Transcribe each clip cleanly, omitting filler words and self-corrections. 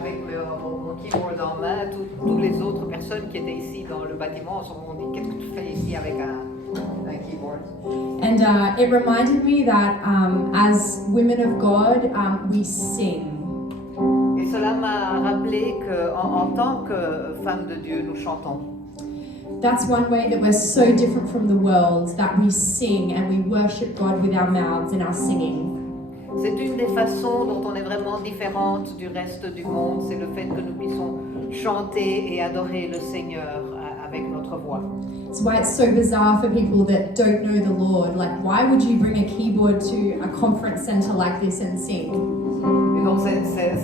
avec mon keyboard en main, toutes les autres personnes qui étaient ici dans le bâtiment se sont dit qu'est-ce que tu fais ici avec un keyboard? And it reminded me that as women of God, we sing. Et cela m'a rappelé qu'en tant que femme de Dieu, nous chantons. That's one way that we're so different from the world, that we sing and we worship God with our mouths and our singing. C'est une des façons dont on est vraiment différente du reste du monde, c'est le fait que nous puissions chanter et adorer le Seigneur avec notre voix. It's why it's so bizarre for people that don't know the Lord. Like, why would you bring a keyboard to a conference center like this and sing? Et donc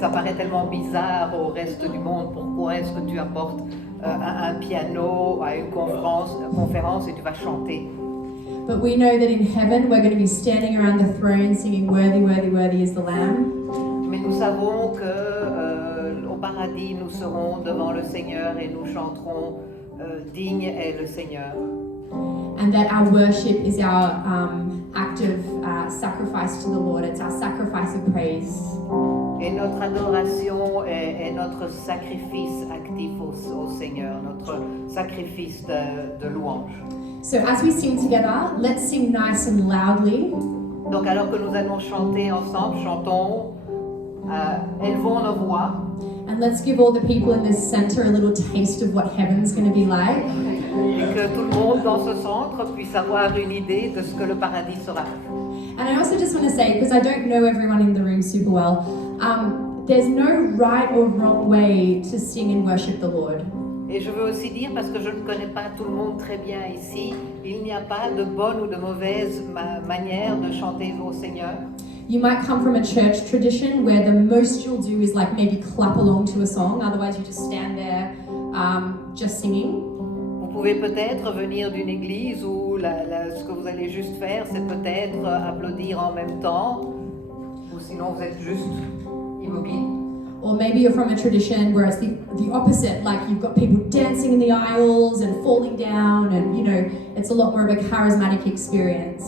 ça paraît tellement bizarre au reste du monde. Pourquoi est-ce que tu apportes un piano à une conférence et tu vas chanter? But we know that in heaven we're going to be standing around the throne singing "Worthy, worthy, worthy is the Lamb." Mais nous savons que au paradis nous serons devant le Seigneur et nous chanterons digne est le Seigneur. And that our worship is our act of sacrifice to the Lord. It's our sacrifice of praise. Et notre adoration est notre sacrifice actif au Seigneur, notre sacrifice de louange. So as we sing together, let's sing nice and loudly. Donc alors que nous allons chanter ensemble, chantons, élevons nos voix. And let's give all the people in this center a little taste of what heaven's going to be like. Et que tout le monde dans ce centre puisse avoir une idée de ce que le paradis sera. And I also just want to say, because I don't know everyone in the room super well, there's no right or wrong way to sing and worship the Lord. Et je veux aussi dire, parce que je ne connais pas tout le monde très bien ici, il n'y a pas de bonne ou de mauvaise manière de chanter au Seigneur. You might come from a church tradition where the most you'll do is like maybe clap along to a song, otherwise you just stand there just singing. Vous pouvez peut-être venir d'une église où ce que vous allez juste faire, c'est peut-être applaudir en même temps, ou sinon vous êtes juste immobile. Or maybe you're from a tradition where it's the opposite, like you've got people dancing in the aisles and falling down, and you know, it's a lot more of a charismatic experience.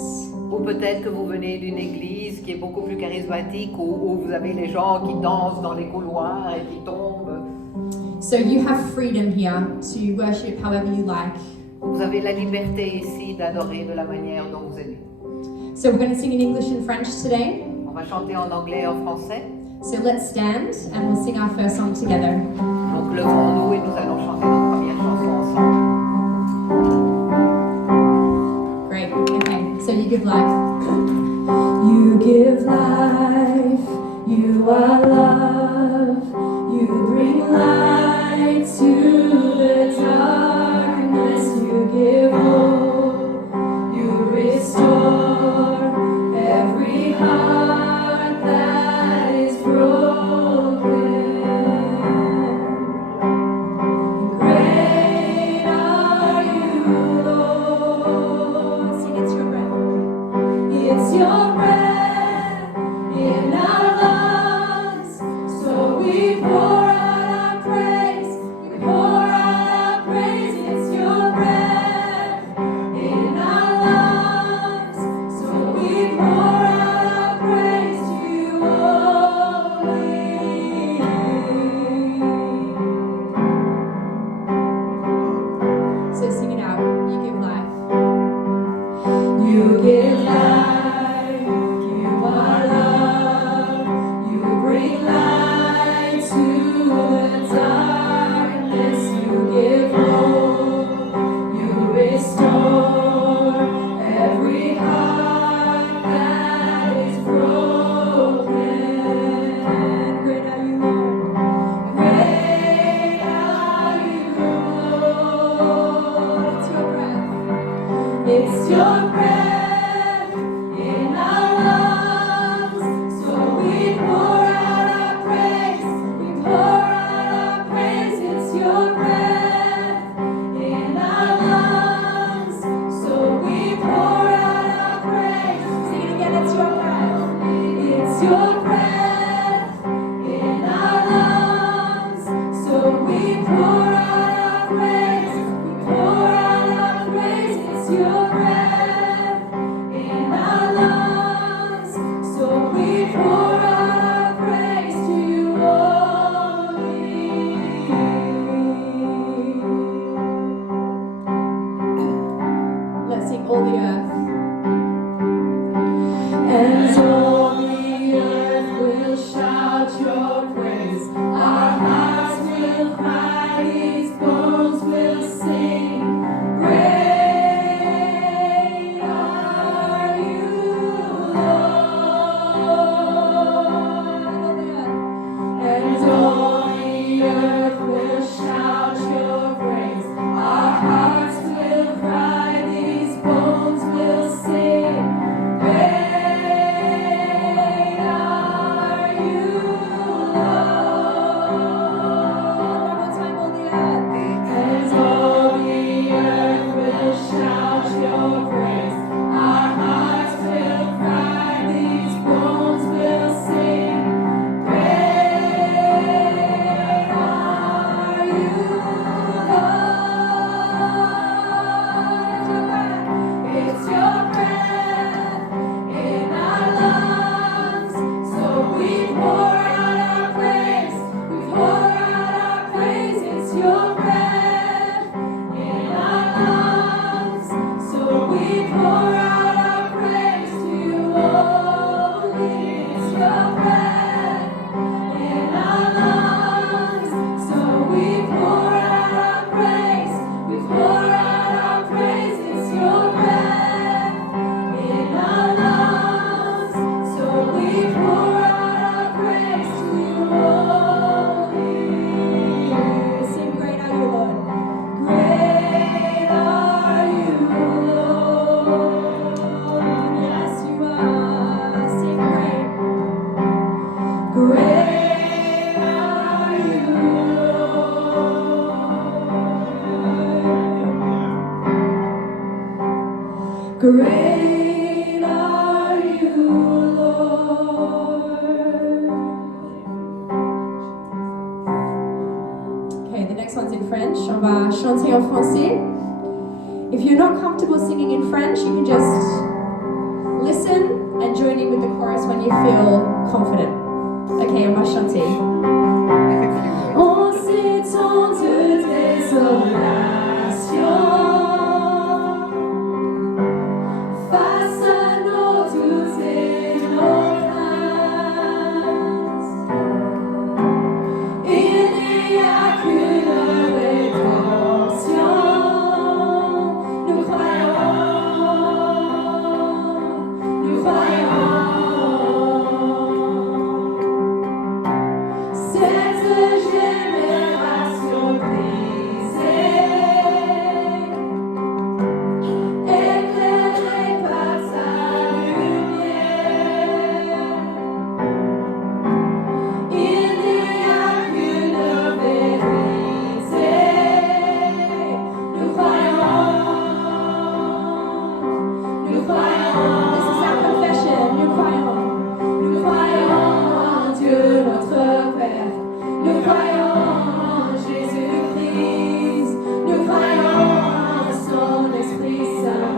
Ou peut-être que vous venez d'une église qui est beaucoup plus charismatique, où vous avez les gens qui dansent dans les couloirs et qui tombent. So you have freedom here to worship however you like. Vous avez la liberté ici d'adorer de la manière dont vous aimez. So we're going to sing in English and French today. On va chanter en anglais et en français. So let's stand and we'll sing our first song together. Donc levons-nous et nous allons chanter notre première chanson ensemble. Great. Okay. So you give life. You give life. You are love. You bring light to the darkness. You give hope. You restore every heart that is broken. Great are you, Lord. Sing, it's your breath. It's your breath in our lungs. So we pour out our praise. We pour out our praise. It's your breath in our lungs. So we pour out our praise to you only. So sing it out. You give life. You give life. You are love. You bring light to Great are you, Lord. Okay, the next one's in French. On va chanter en français. If you're not comfortable singing in French, you can just listen and join in with the chorus when you feel confident. Okay, on va chanter. On s'étend de désolation face à nos doutes et nos craintes. Il n'y a qu'une rédemption. Nous croyons. Cette génération brisée, éclairée par sa lumière, il n'y a qu'une vérité. Nous croyons. This is our confession. Nous croyons en Dieu notre Père. Nous croyons en Jésus-Christ. Nous croyons en son Esprit Saint.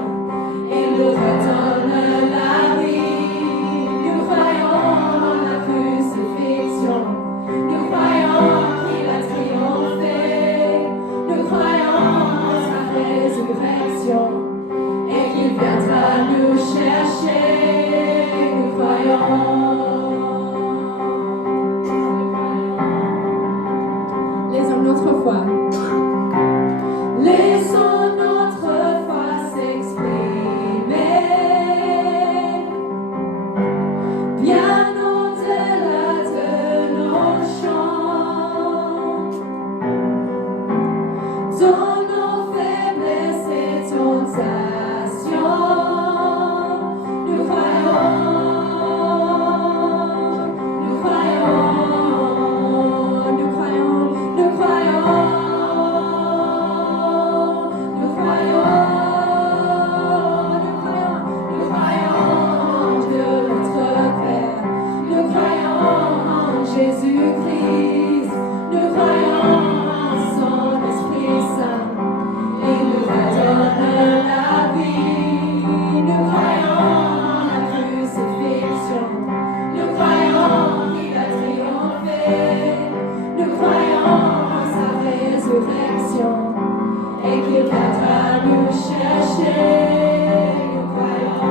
Il nous redonne la vie. Nous croyons en la crucifixion. Nous croyons qu'il a triomphé. Nous croyons en sa résurrection et qu'il viendra nous chercher. Nous croyons. Laissons notre foi. Laissons notre foi s'exprimer. Bien au-delà de nos chants. Dans nos faiblesses et tentations. Nous croyons. Jésus-Christ, nous croyons en son Esprit Saint, il nous redonne la vie. Nous croyons en la crucifixion, nous croyons qu'il a triomphé, nous croyons en sa résurrection et qu'il viendra nous chercher. Nous croyons.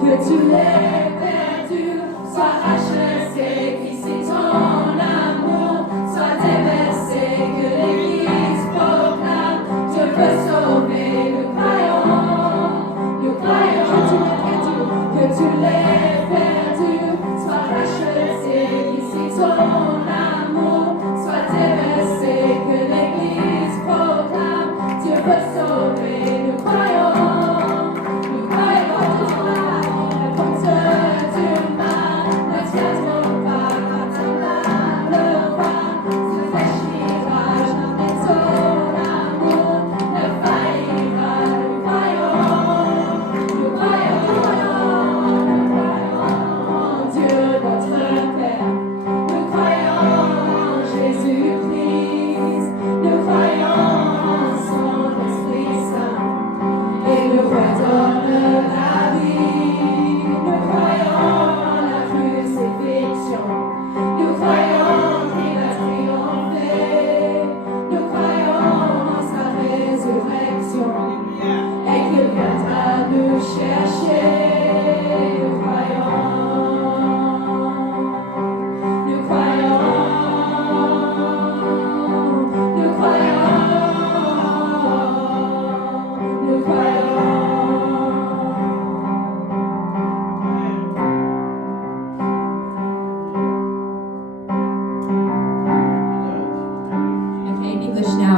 Que tu l'aies perdu, sois racheté, qu'ici ton amour soit déversé, que l'Église proclame, Dieu peut sauver. Nous croyons. Que tu l'aies perdu, sois racheté, qu'ici ton amour soit déversé, que l'Église proclame, Dieu peut sauver. Nous croyons.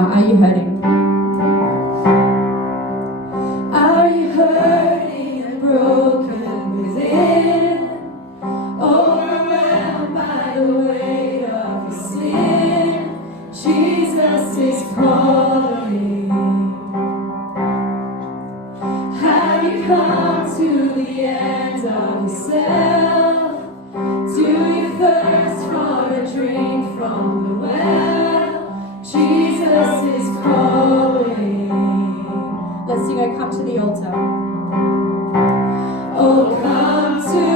Are you hurting? Are you hurting and broken within? Jesus is calling. Have you come to the end of yourself? Do you thirst for a drink from the well? Jesus is calling. Let's sing, oh, come to the altar. Oh, come to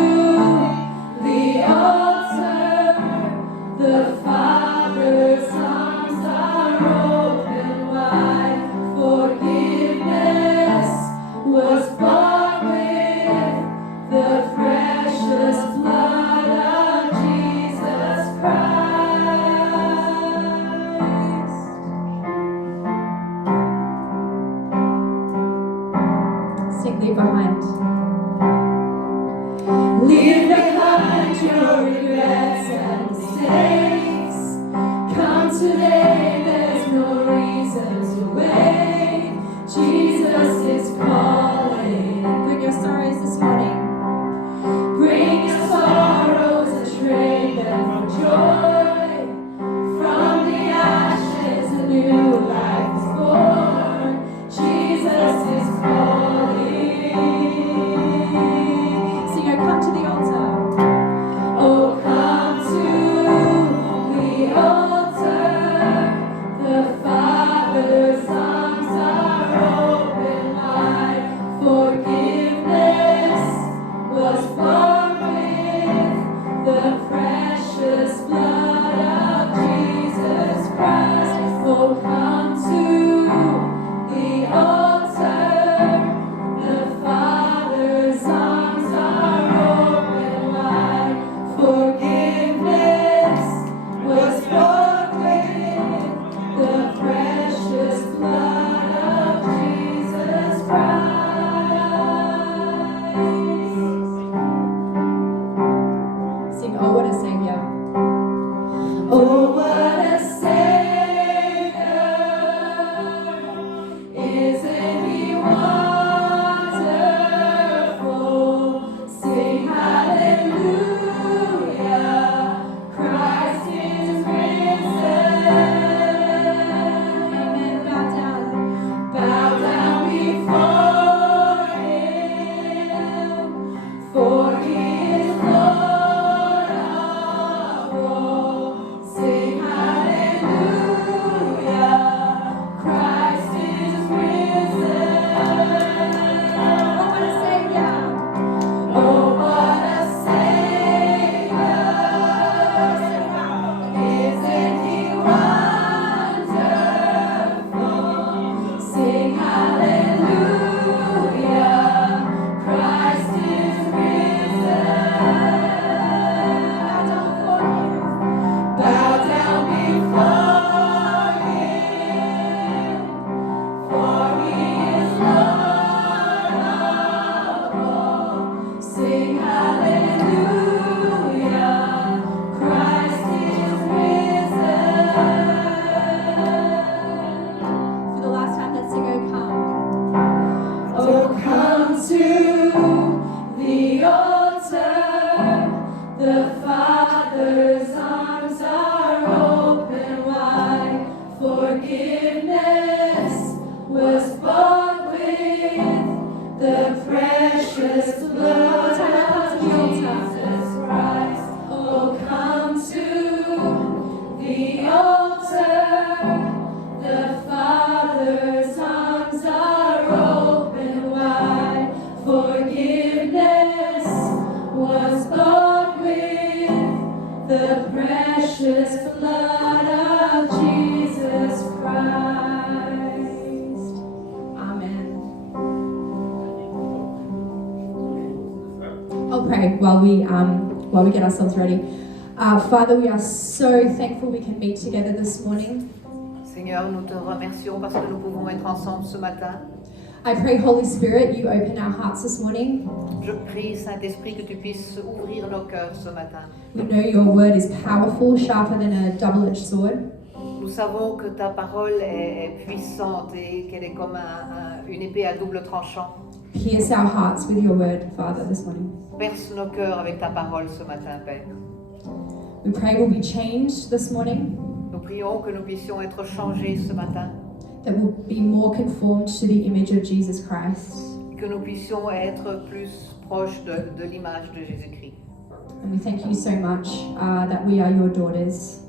the altar. The Father's arms are open wide. Forgiveness was bought with the precious blood of Jesus Christ. Sing, leave behind. Leave behind your regrets and mistakes. Come today, there's no reason to wait. Jesus is calling. Bring your sorrows this morning. Bring your sorrows and trade them for joy. From the ashes, a new life is born. Jesus is calling. Sing, oh, come to the altar. Oh, come to the altar. The Father's arms are open wide. Forgiveness was bought with the precious blood of Jesus Christ. Oh, come to the altar. The Father's arms are open wide. Forgiveness was bought with the precious blood of Jesus Christ. Sing, oh, what a Savior. Oh, what a Savior. Isn't He wonderful? Sing hallelujah. Christ is risen. Amen. Bow down. Bow down before Him. For He is Lord of all. Sing hallelujah. Christ is risen. Oh, what a Savior. Oh, what a Savior. Isn't He wonderful? Sing hallelujah. Christ is risen. Bow down before Him. For He is Lord of all. Sing hallelujah. Christ is risen. For the last time, let's sing, oh, come. Oh, come to the altar. The Father's arms are open wide. Forgiveness was bought with the precious blood of Jesus Christ. Oh, come to the altar. The Father's arms are open wide. Forgiveness was bought with the precious blood of Jesus Christ. Amen. I'll pray while we get ourselves ready. Father, we are so thankful we can meet together this morning. Seigneur, nous te remercions parce que nous pouvons être ensemble ce matin. I pray, Holy Spirit, you open our hearts this morning. Je prie, Saint-Esprit, que tu puisses ouvrir nos cœurs ce matin. We know your word is powerful, sharper than a double-edged sword. Nous savons que ta parole est puissante et qu'elle est comme une épée à double tranchant. Pierce our hearts with your word, Father, this morning. Perce nos cœurs avec ta parole ce matin, Père. We pray we'll be changed this morning. Nous prions prions que nous puissions être changés ce matin, that we'll be more conformed to the image of Jesus Christ. que nous puissions être plus proches de l'image de Jésus-Christ. And we thank you so much that we are your daughters.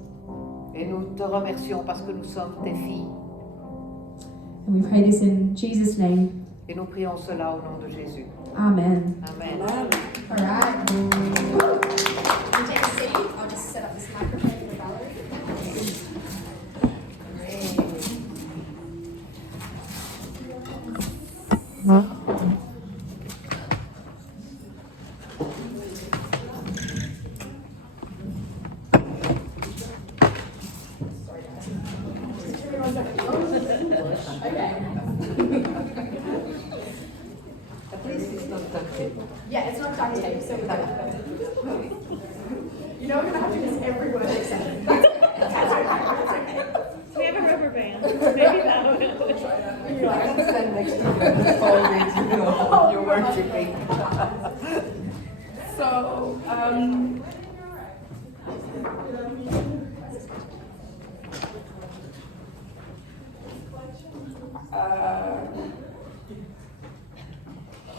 Et nous te remercions parce que nous sommes tes filles. And we pray this in Jesus' name. Et nous prions cela au nom de Jésus. Amen. Amen. All right. You take a seat. I'll just set up this microphone for Valerie. At least it's not duct tape. Yeah, it's not duct tape, so you know we're gonna have to do this every word except. We have a rubber band. Maybe that'll help. I can stand next to you and hold it, you know, you're worshiping. So,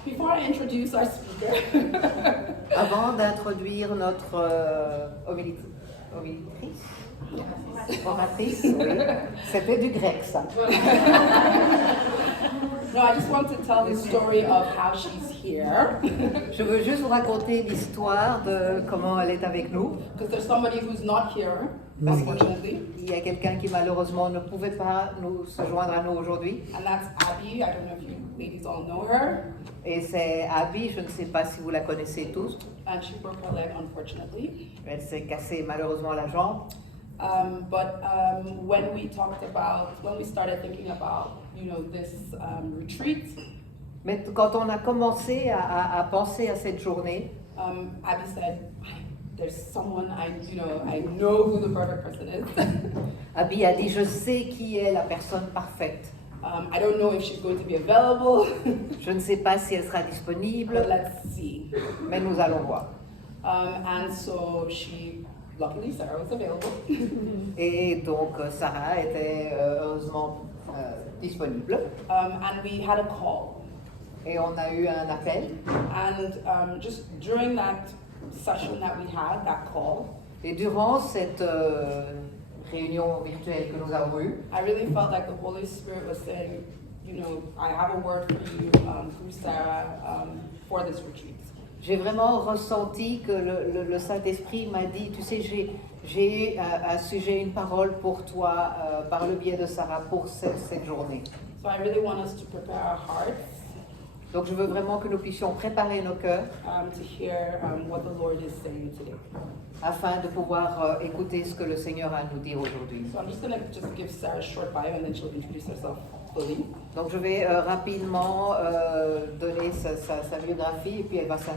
before I introduce our speaker, Avant d'introduire notre oratrice, oui. C'était du grec ça. no, I just want to tell the story of how she's here, Je veux juste vous raconter l'histoire de comment elle est avec nous. because there's somebody who's not here, Parce unfortunately, qu'il y a quelqu'un qui malheureusement ne pouvait pas se joindre à nous aujourd'hui. and that's Abby. I don't know if you ladies all know her, Et c'est Abby, je ne sais pas si vous la connaissez tous. and she broke her leg, unfortunately. Elle s'est cassée malheureusement la jambe. But when we started thinking about, this retreat, Mais quand on a commencé à penser à cette journée, Abby said, "There's someone I know who the perfect person is. Abby a dit, je sais qui est la personne parfaite. I don't know if she's going to be available, Je ne sais pas si elle sera disponible, but let's see." mais nous allons voir. And so luckily, Sarah was available. Et donc Sarah était heureusement disponible. And we had a call. Et on a eu un appel. And just during that session that we had, that call, Et durant cette réunion virtuelle que nous avons eue, I really felt like the Holy Spirit was saying, I have a word for you through Sarah for this retreat. j'ai vraiment ressenti que le Saint-Esprit m'a dit, tu sais, j'ai eu un sujet, une parole pour toi par le biais de Sarah pour cette journée. So I really want us to prepare our hearts Donc je veux vraiment que nous puissions préparer nos cœurs to hear what the Lord is saying today. afin de pouvoir écouter ce que le Seigneur a à nous dire aujourd'hui. So I'm just going to just give Sarah a short bio and then she'll introduce herself fully. Donc je vais rapidement donner sa biographie et puis elle va se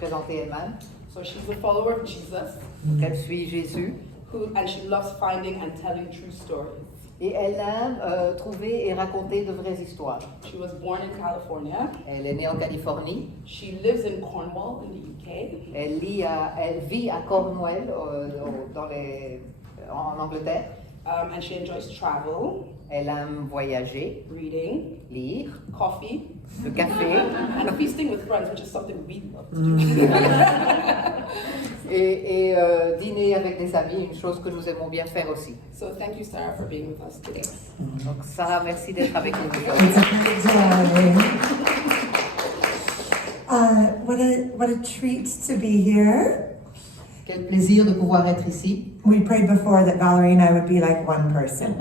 présenter elle-même. So she's a follower of Jesus, Donc elle suit Jésus and she loves finding and telling true stories. et elle aime trouver et raconter de vraies histoires. She was born in California. Elle est née en Californie, She lives in Cornwall in the UK. elle vit à Cornwall en Angleterre. And she enjoys travel, Elle aime voyager, reading, lire, coffee, le café and feasting with friends, which is something we love to do. et dîner avec des amis, une chose que nous aimons bien faire aussi. So thank you, Sarah, for being with us today. Donc Sarah, merci d'être avec nous It's aujourd'hui. a great joy. What a treat to be here. Quel plaisir de pouvoir être ici. We prayed before that Valerie and I would be like one person.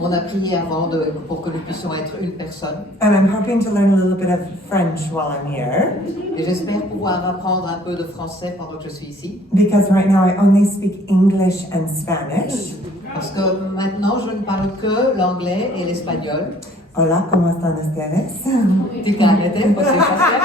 On a prié avant pour que nous puissions être une personne. And I'm hoping to learn a little bit of French while I'm here. Et j'espère pouvoir apprendre un peu de français pendant que je suis ici. Because right now I only speak English and Spanish. Parce que maintenant, je ne parle que l'anglais et l'espagnol. Hola, ¿cómo están ustedes? Tu cálmate, pues c'est français.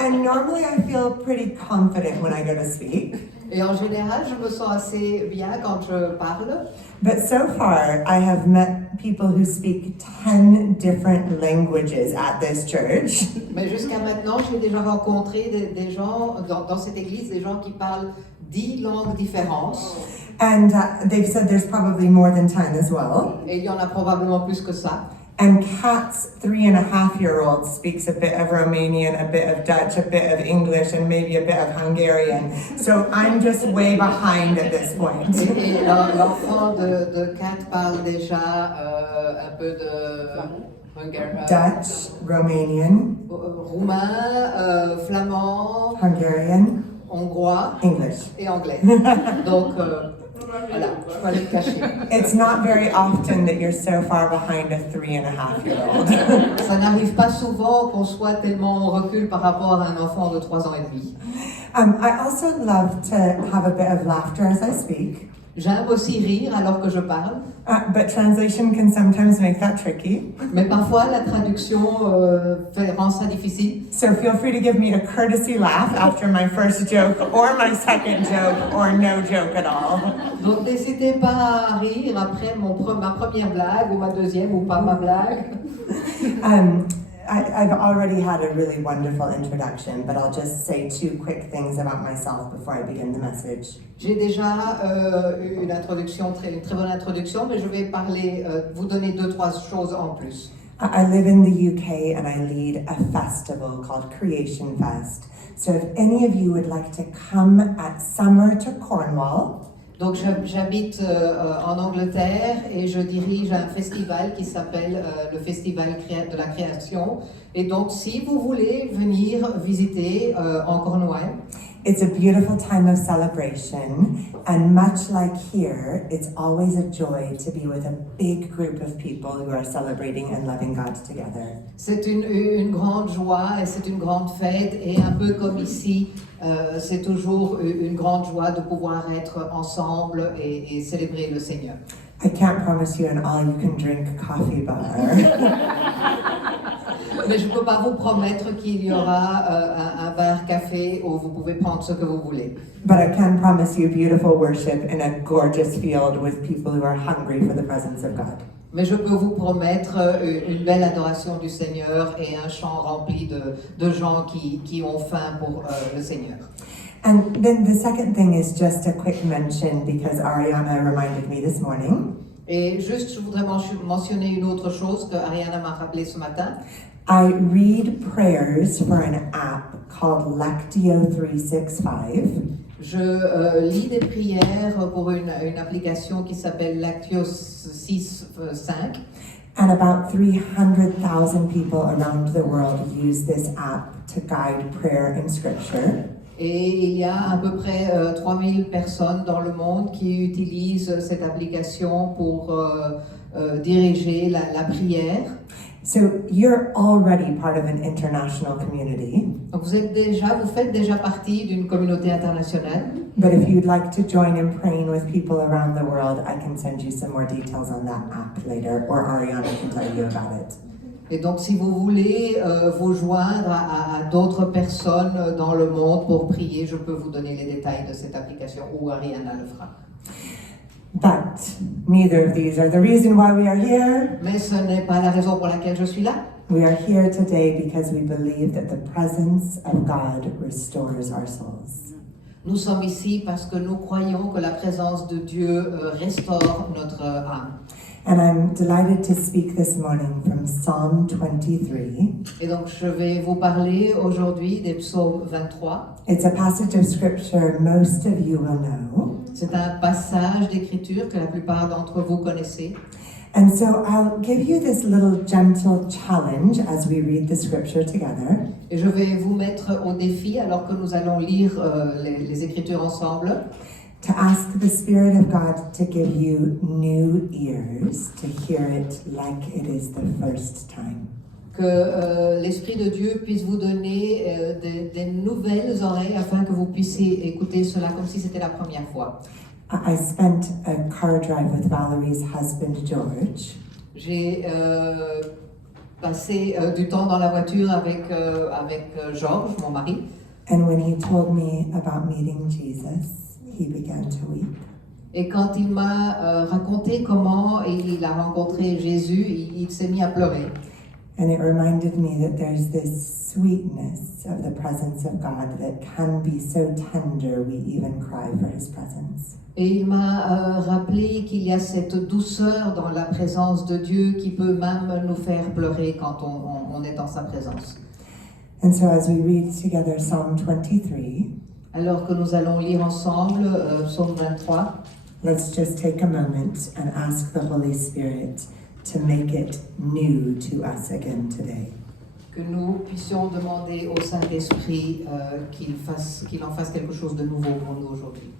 And normally I feel pretty confident when I go to speak. Et en général, je me sens assez bien quand je parle. But so far, I have met people who speak 10 different languages at this church. Mais jusqu'à maintenant, j'ai déjà rencontré des gens dans cette église, des gens qui parlent 10 langues différentes. And they've said there's probably more than 10 as well. Et il y en a probablement plus que ça. And Kat's 3.5-year-old speaks a bit of Romanian, a bit of Dutch, a bit of English, and maybe a bit of Hungarian. So I'm just way behind at this point. Et l'enfant de Kat parle déjà un peu de Dutch, Romanian, roumain, flamand, Hungarian, hongrois English. et anglais. Donc voilà, je peux aller me cacher. It's not very often that you're so far behind a 3.5-year-old. Ça n'arrive pas souvent qu'on soit tellement en recul par rapport à un enfant de 3 ans et demi. I also love to have a bit of laughter as I speak, J'aime aussi rire alors que je parle, but translation can sometimes make that tricky. mais parfois la traduction rend ça difficile. So feel free to give me a courtesy laugh after my first joke or my second joke or no joke at all. Donc n'hésitez pas à rire après ma première blague ou ma deuxième ou pas ma blague. I've already had a really wonderful introduction, but I'll just say 2 quick things about myself before I begin the message. J'ai déjà eu une introduction, une très bonne introduction, mais je vais parler, vous donner 2-3 choses en plus. I live in the UK and I lead a festival called Creation Fest. So if any of you would like to come at summer to Cornwall, Donc j'habite en Angleterre et je dirige un festival qui s'appelle le Festival de la Création. Et donc si vous voulez venir visiter en Cornouailles, it's a beautiful time of celebration, and much like here, it's always a joy to be with a big group of people who are celebrating and loving God together. c'est une grande joie et c'est une grande fête. Et un peu comme ici, c'est toujours une grande joie de pouvoir être ensemble et célébrer le Seigneur. I can't promise you an all-you-can-drink coffee bar, Mais je ne peux pas vous promettre qu'il y aura un bar café où vous pouvez prendre ce que vous voulez. but I can promise you beautiful worship in a gorgeous field with people who are hungry for the presence of God. Mais je peux vous promettre une belle adoration du Seigneur et un chant rempli de gens qui ont faim pour le Seigneur. And then the second thing is just a quick mention because Ariana reminded me this morning. Et juste, je voudrais mentionner une autre chose que Ariana m'a rappelé ce matin. I read prayers for an app called Lectio 365. Je lis des prières pour une application qui s'appelle Lectio 6.5. And about 300,000 people around the world use this app to guide prayer in scripture. Et il y a à peu près 3000 personnes dans le monde qui utilisent cette application pour diriger la prière. So you're already part of an international community. Donc vous faites déjà partie d'une communauté internationale. But if you'd like to join in praying with people around the world, I can send you some more details on that app later, or Ariana can tell you about it. Et donc si vous voulez vous joindre à d'autres personnes dans le monde pour prier, je peux vous donner les détails de cette application ou Ariana le fera. But neither of these are the reason why we are here. Mais ce n'est pas la raison pour laquelle je suis là. We are here today because we believe that the presence of God restores our souls. Nous sommes ici parce que nous croyons que la présence de Dieu restaure notre âme. And I'm delighted to speak this morning from Psalm 23. Et donc je vais vous parler aujourd'hui des psaumes 23. It's a passage of scripture most of you will know. C'est un passage d'écriture que la plupart d'entre vous connaissez. And so I'll give you this little gentle challenge as we read the scripture together. Et je vais vous mettre au défi alors que nous allons lire les Écritures ensemble. To ask the Spirit of God to give you new ears to hear it like it is the first time. Que l'Esprit de Dieu puisse vous donner des nouvelles oreilles afin que vous puissiez écouter cela comme si c'était la première fois. I spent a car drive with Valerie's husband, George. J'ai passé du temps dans la voiture avec Georges, mon mari. And when he told me about meeting Jesus, he began to weep. Et quand il m'a raconté comment il a rencontré Jésus, il s'est mis à pleurer. And it reminded me that there's this sweetness of the presence of God that can be so tender we even cry for His presence. Et il m'a rappelé qu'il y a cette douceur dans la présence de Dieu qui peut même nous faire pleurer quand on est dans sa présence. And so as we read together Psalm 23, Alors que nous allons lire ensemble Psaume 23, let's just take a moment and ask the Holy Spirit to make it new to us again today. que nous puissions demander au Saint-Esprit qu'il en fasse quelque chose de nouveau pour nous aujourd'hui.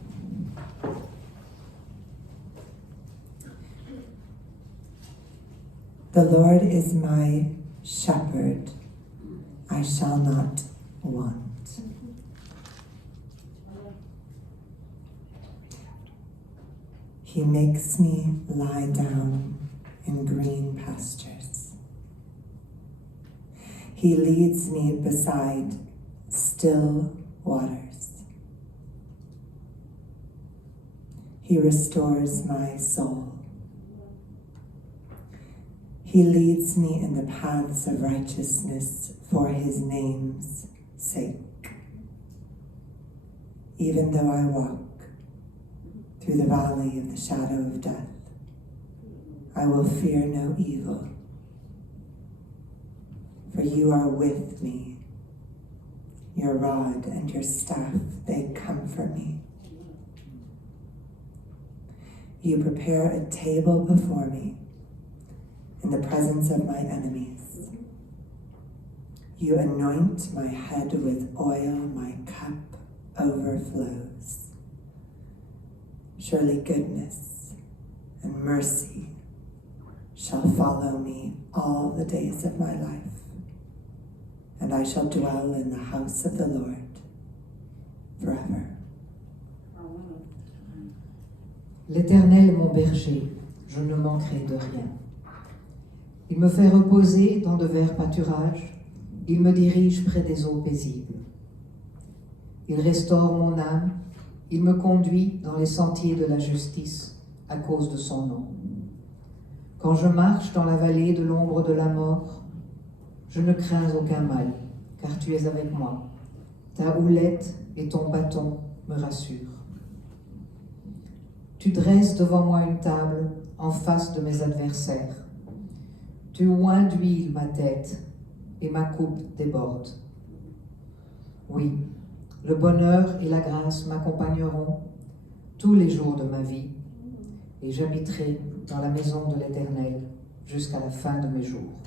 The Lord is my shepherd, I shall not want. He makes me lie down in green pastures. He leads me beside still waters. He restores my soul. He leads me in the paths of righteousness for His name's sake. Even though I walk through the valley of the shadow of death, I will fear no evil, for you are with me. Your rod and your staff, they comfort me. You prepare a table before me in the presence of my enemies. You anoint my head with oil, my cup overflows. Surely goodness and mercy shall follow me all the days of my life, and I shall dwell in the house of the Lord forever. L'Éternel est mon berger, je ne manquerai de rien. Il me fait reposer dans de verts pâturages, il me dirige près des eaux paisibles. Il restaure mon âme, il me conduit dans les sentiers de la justice à cause de son nom. Quand je marche dans la vallée de l'ombre de la mort, je ne crains aucun mal, car tu es avec moi. Ta houlette et ton bâton me rassurent. Tu dresses devant moi une table en face de mes adversaires. Tu oins d'huile ma tête et ma coupe déborde. Oui, le bonheur et la grâce m'accompagneront tous les jours de ma vie et j'habiterai dans la maison de l'Éternel jusqu'à la fin de mes jours.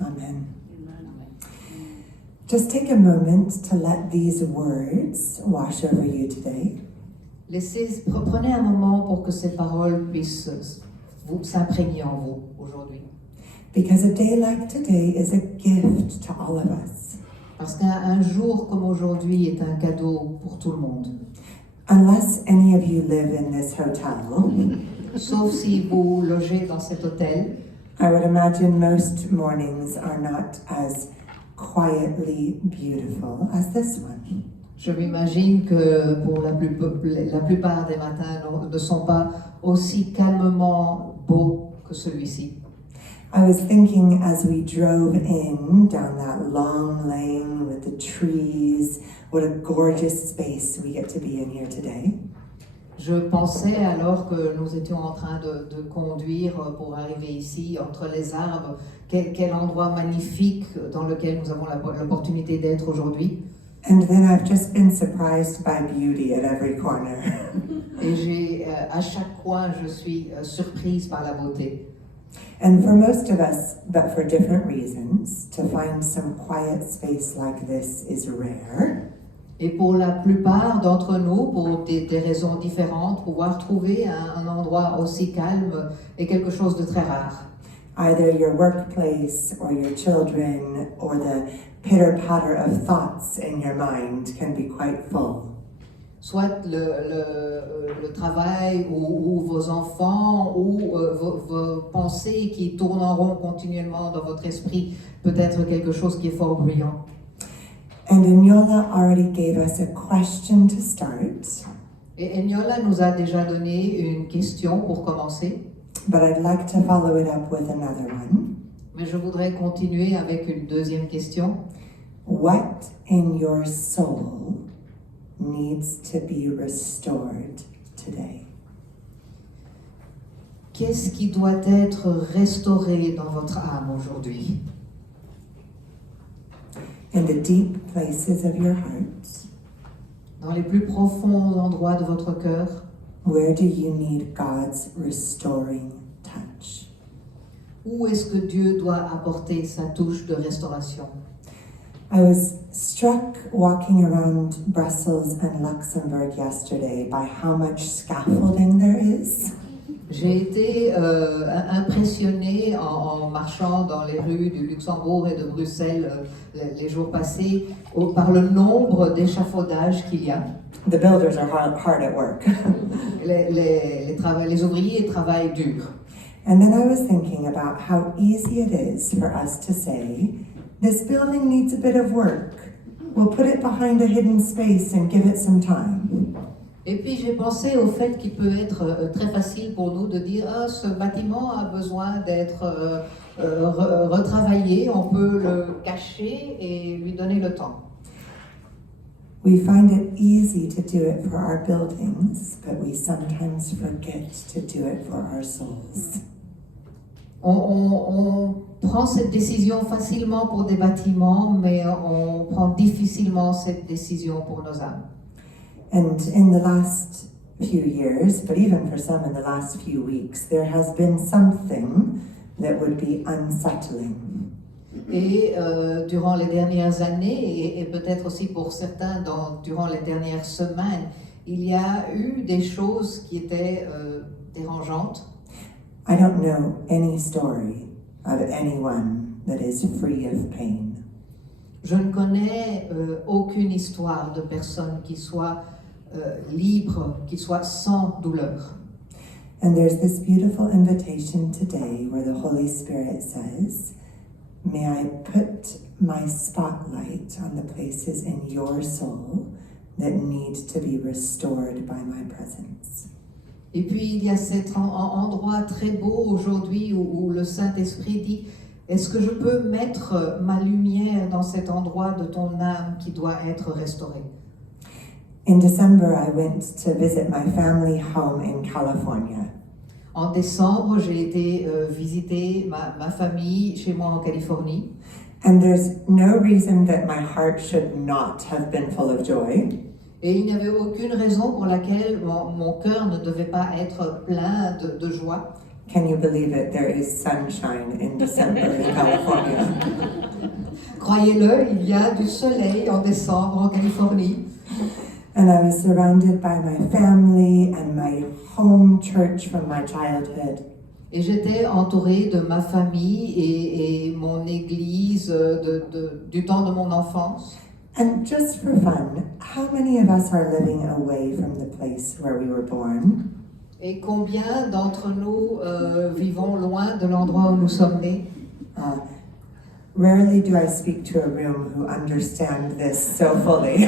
Amen. Just take a moment to let these words wash over you today. Prenez un moment pour que ces paroles puissent s'imprégner en vous aujourd'hui. Because a day like today is a gift to all of us. Parce qu'un jour comme aujourd'hui est un cadeau pour tout le monde. Unless any of you live in this hotel, Sauf si vous logez dans cet hôtel, I would imagine most mornings are not as quietly beautiful as this one. je m'imagine que pour la plupart des matins ne sont pas aussi calmement beaux que celui-ci. I was thinking as we drove in down that long lane with the trees, what a gorgeous space we get to be in here today. Je pensais alors que nous étions en train de conduire pour arriver ici, entre les arbres, quel endroit magnifique dans lequel nous avons l'opportunité d'être aujourd'hui. And then I've just been surprised by beauty at every corner. Et à chaque coin, je suis surprise par la beauté. And for most of us, but for different reasons, to find some quiet space like this is rare. Et pour la plupart d'entre nous, pour des raisons différentes, pouvoir trouver un endroit aussi calme est quelque chose de très rare. Either your workplace or your children or the pitter-patter of thoughts in your mind can be quite full. Soit le travail ou vos enfants ou vos pensées qui tournent en rond continuellement dans votre esprit peut être quelque chose qui est fort bruyant. And Enyola already gave us a question to start, Et Enyola nous a déjà donné une question pour commencer, but I'd like to follow it up with another one. Mais je voudrais continuer avec une deuxième question. What in your soul needs to be restored today? Qu'est-ce qui doit être restauré dans votre âme aujourd'hui? In the deep places of your heart, Dans les plus profonds endroits de votre cœur, where do you need God's restoring touch? où est-ce que Dieu doit apporter sa touche de restauration? I was struck walking around Brussels and Luxembourg yesterday by how much scaffolding there is. J'ai été impressionnée en marchant dans les rues du Luxembourg et de Bruxelles les jours passés par le nombre d'échafaudages qu'il y a. The builders are hard at work. Les ouvriers travaillent dur. And then I was thinking about how easy it is for us to say, this building needs a bit of work. We'll put it behind a hidden space and give it some time. Et puis j'ai pensé au fait qu'il peut être très facile pour nous de dire ah, ce bâtiment a besoin d'être retravaillé, on peut le cacher et lui donner le temps. We find it easy to do it for our buildings, but we sometimes forget to do it for our souls. On prend cette décision facilement pour des bâtiments, mais on prend difficilement cette décision pour nos âmes. And in the last few years, but even for some in the last few weeks, there has been something that would be unsettling. Et durant les dernières années, et peut-être aussi pour certains durant les dernières semaines, il y a eu des choses qui étaient dérangeantes. I don't know any story of anyone that is free of pain. Je ne connais aucune histoire de personne qui soit libre, qui soit sans douleur. And there's this beautiful invitation today where the Holy Spirit says, may I put my spotlight on the places in your soul that need to be restored by my presence. Et puis il y a cet endroit très beau aujourd'hui où le Saint-Esprit dit, est-ce que je peux mettre ma lumière dans cet endroit de ton âme qui doit être restauré? In December, I went to visit my family home in California. En décembre, j'ai été visiter ma famille chez moi en Californie. And there's no reason that my heart should not have been full of joy. Et il n'y avait aucune raison pour laquelle mon cœur ne devait pas être plein de joie. Can you believe it? There is sunshine in December in California. Croyez-le, il y a du soleil en décembre en Californie. And I was surrounded by my family and my home church from my childhood. Et j'étais entourée de ma famille et mon église du temps de mon enfance. And just for fun, how many of us are living away from the place where we were born? Et combien d'entre nous vivons loin de l'endroit où nous sommes nés? Rarely do I speak to a room who understand this so fully.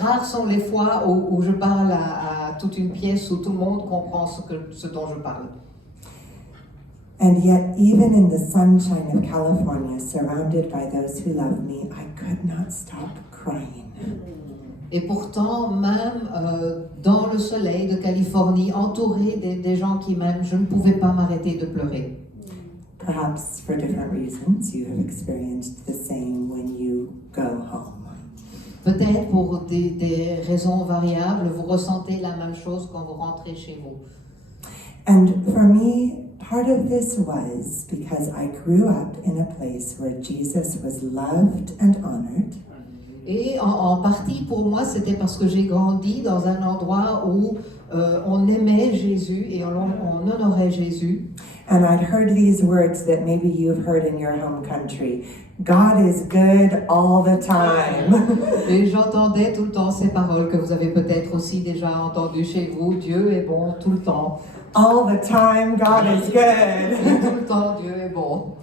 Rares sont les fois où je parle à toute une pièce où tout le monde comprend ce dont je parle. And yet, even in the sunshine of California, surrounded by those who love me, I could not stop crying. Et pourtant, même dans le soleil de Californie, entourée des gens qui m'aiment, je ne pouvais pas m'arrêter de pleurer. Perhaps for different reasons, you have experienced the same when you go home. Peut-être pour des raisons variables, vous ressentez la même chose quand vous rentrez chez vous. And for me, part of this was because I grew up in a place where Jesus was loved and honored. Et en partie pour moi, c'était parce que j'ai grandi dans un endroit où on aimait Jésus et on honorait Jésus. And I'd heard these words that maybe you've heard in your home country. God is good all the time. Et j'entendais tout le temps ces paroles que vous avez peut-être aussi déjà entendues chez vous. Dieu est bon tout le temps. All the time, God is good. Tout le temps, Dieu est bon.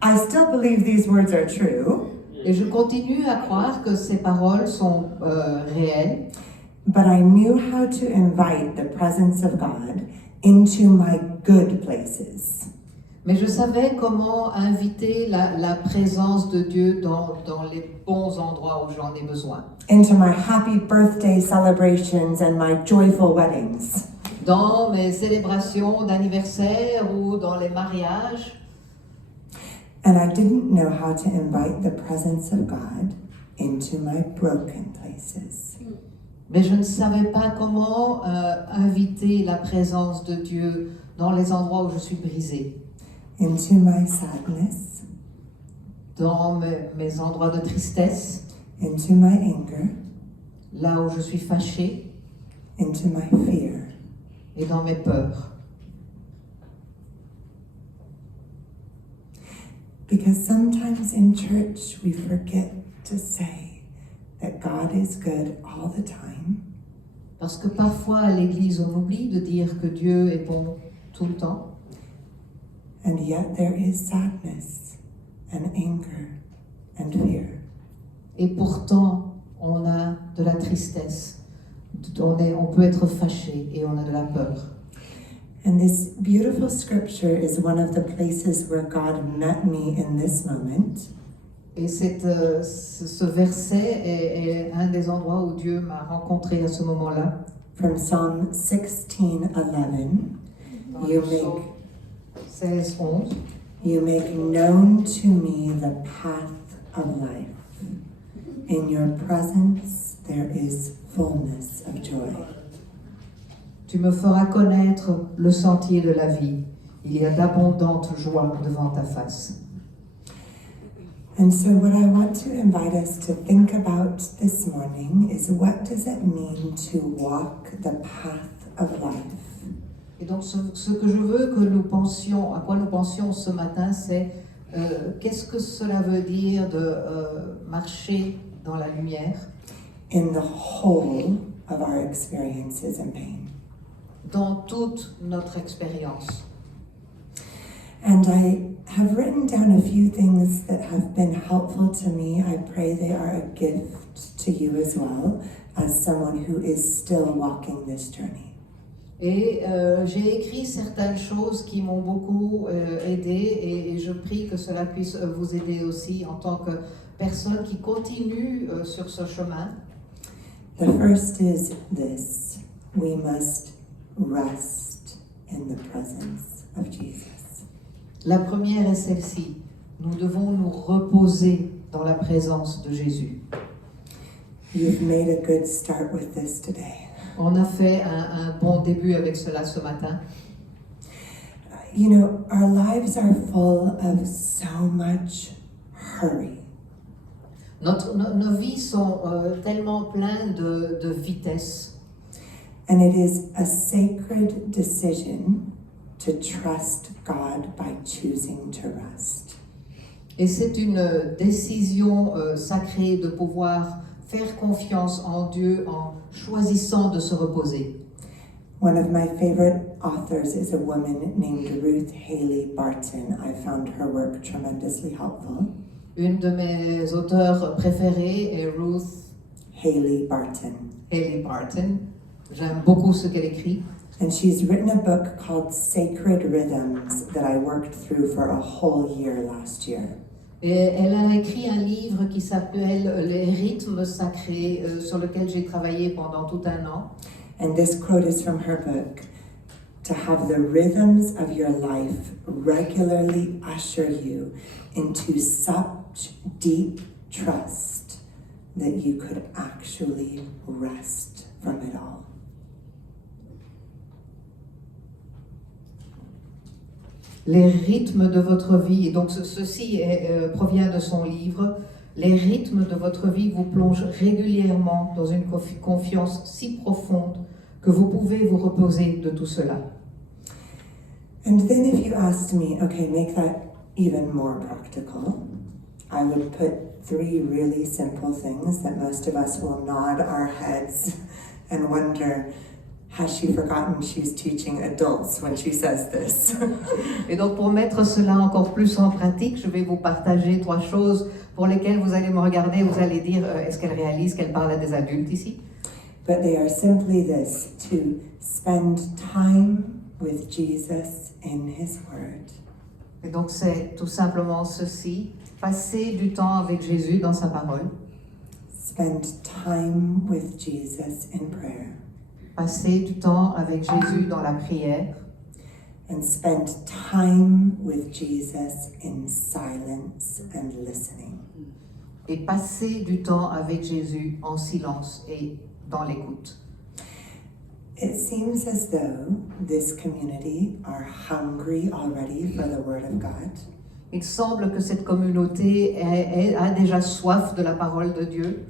I still believe these words are true. Et je continue à croire que ces paroles sont réelles. But I knew how to invite the presence of God into my good places. Mais je savais comment inviter la présence de Dieu dans les bons endroits où j'en ai besoin. Into my happy birthday celebrations and my joyful weddings. Dans mes célébrations d'anniversaire ou dans les mariages. And I didn't know how to invite the presence of God into my broken places. Mais je ne savais pas comment inviter la présence de Dieu dans les endroits où je suis brisée. Into my sadness, Dans mes endroits de tristesse, into my anger, là où je suis fâchée, into my fear. et dans mes peurs. Because sometimes in church we forget to say that God is good all the time, Parce que parfois à l'église, on oublie de dire que Dieu est bon tout le temps. and yet there is sadness and anger and fear. Et pourtant, on a de la tristesse. On peut être fâché et on a de la peur. And this beautiful scripture is one of the places where God met me in this moment. Et ce verset est un des endroits où Dieu m'a rencontré à ce moment-là. From Psalm 16:11, Dans You le psaume 16, 11. you make known to me the path of life. In your presence there is fullness of joy. Tu me feras connaître le sentier de la vie. Il y a d'abondantes joies devant ta face. And so what I want to invite us to think about this morning is, what does it mean to walk the path of life? Et donc ce que je veux que nous pensions, à quoi nous pensions ce matin, c'est qu'est-ce que cela veut dire de marcher dans la lumière, In the whole of our experiences and pain. dans toute notre expérience. And I have written down a few things that have been helpful to me. I pray they are a gift to you as well, as someone who is still walking this journey. Et j'ai écrit certaines choses qui m'ont beaucoup aidé et je prie que cela puisse vous aider aussi en tant que personne qui continue sur ce chemin. The first is this: we must rest in the presence of Jesus. La première est celle-ci. Nous devons nous reposer dans la présence de Jésus. You've made a good start with this today. On a fait un bon début avec cela ce matin. You know, our lives are full of so much hurry. Nos vies sont tellement pleines de vitesse. And it is a sacred decision to trust God by choosing to rest. Et c'est une décision sacrée de pouvoir faire confiance en Dieu en choisissant de se reposer. One of my favorite authors is a woman named Ruth Haley Barton. I found her work tremendously helpful. Une de mes auteurs préférées est Ruth Haley Barton. Haley Barton. J'aime beaucoup ce qu'elle écrit. And she's written a book called Sacred Rhythms that I worked through for a whole year last year. Et elle a écrit un livre qui s'appelle Les rythmes sacrés, sur lequel j'ai travaillé pendant tout un an. And this quote is from her book: to have the rhythms of your life regularly usher you into such deep trust that you could actually rest from it all. Les rythmes de votre vie, et donc ceci provient de son livre, les rythmes de votre vie vous plongent régulièrement dans une confiance si profonde que vous pouvez vous reposer de tout cela. And then if you asked me, okay, make that even more practical, I would put 3 really simple things that most of us will nod our heads and wonder, has she forgotten she's teaching adults when she says this? Et donc pour mettre cela encore plus en pratique, je vais vous partager 3 choses pour lesquelles vous allez me regarder, vous allez dire, est-ce qu'elle réalise qu'elle parle à des adultes ici? But they are simply this: to spend time with Jesus in His Word, Et donc c'est tout simplement ceci, passer du temps avec Jésus dans sa parole, spend time with Jesus in prayer, passer du temps avec Jésus dans la prière, and spend time with Jesus in silence and listening. et passer du temps avec Jésus en silence et dans l'écoute. It seems as though this community are hungry already for the Word of God. Il semble que cette communauté a déjà soif de la parole de Dieu.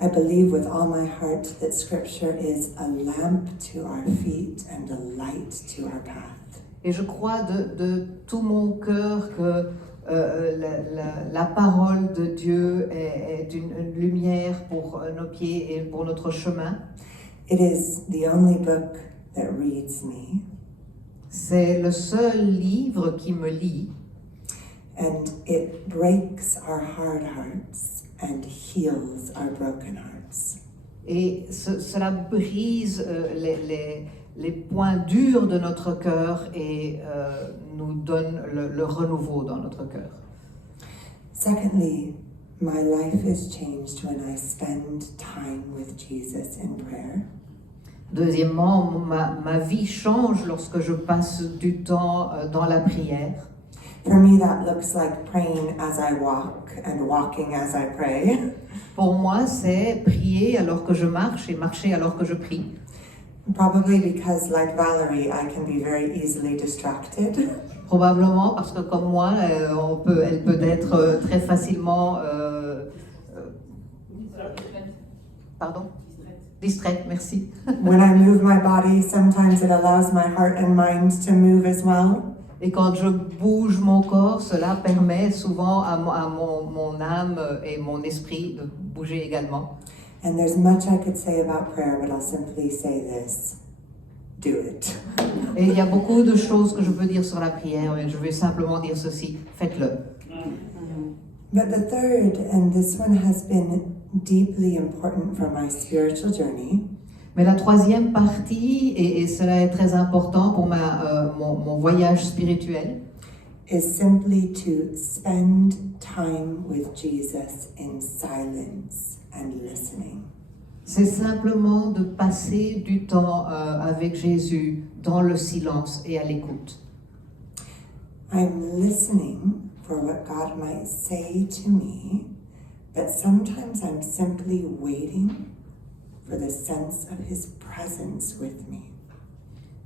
I believe with all my heart that Scripture is a lamp to our feet and a light to our path. Et je crois de tout mon cœur que la parole de Dieu est une lumière pour nos pieds et pour notre chemin. It is the only book that reads me, C'est le seul livre qui me lie and it breaks our hard hearts and heals our broken hearts. et cela brise les points durs de notre cœur et nous donne le renouveau dans notre cœur. Secondly, my life is changed when I spend time with Jesus in prayer. Deuxièmement, ma vie change lorsque je passe du temps dans la prière. For me, that looks like praying as I walk and walking as I pray. Pour moi, c'est prier alors que je marche et marcher alors que je prie. Probably because, like Valerie, I can be very easily distracted. Probablement parce que comme moi, elle peut être très facilement pardon? Distraite, merci. When I move my body, sometimes it allows my heart and mind to move as well. Et quand je bouge mon corps, cela permet souvent à mon âme et mon esprit de bouger également. And there's much I could say about prayer, but I'll simply say this: do it. Et il y a beaucoup de choses que je peux dire sur la prière, mais je vais simplement dire ceci, faites-le. But the third, and this one has been deeply important for my spiritual journey, Mais la troisième partie, et cela est très important pour mon voyage spirituel, is simply to spend time with Jesus in silence and listening. c'est simplement de passer du temps avec Jésus dans le silence et à l'écoute. I'm listening for what God might say to me, but sometimes I'm simply waiting for the sense of His presence with me.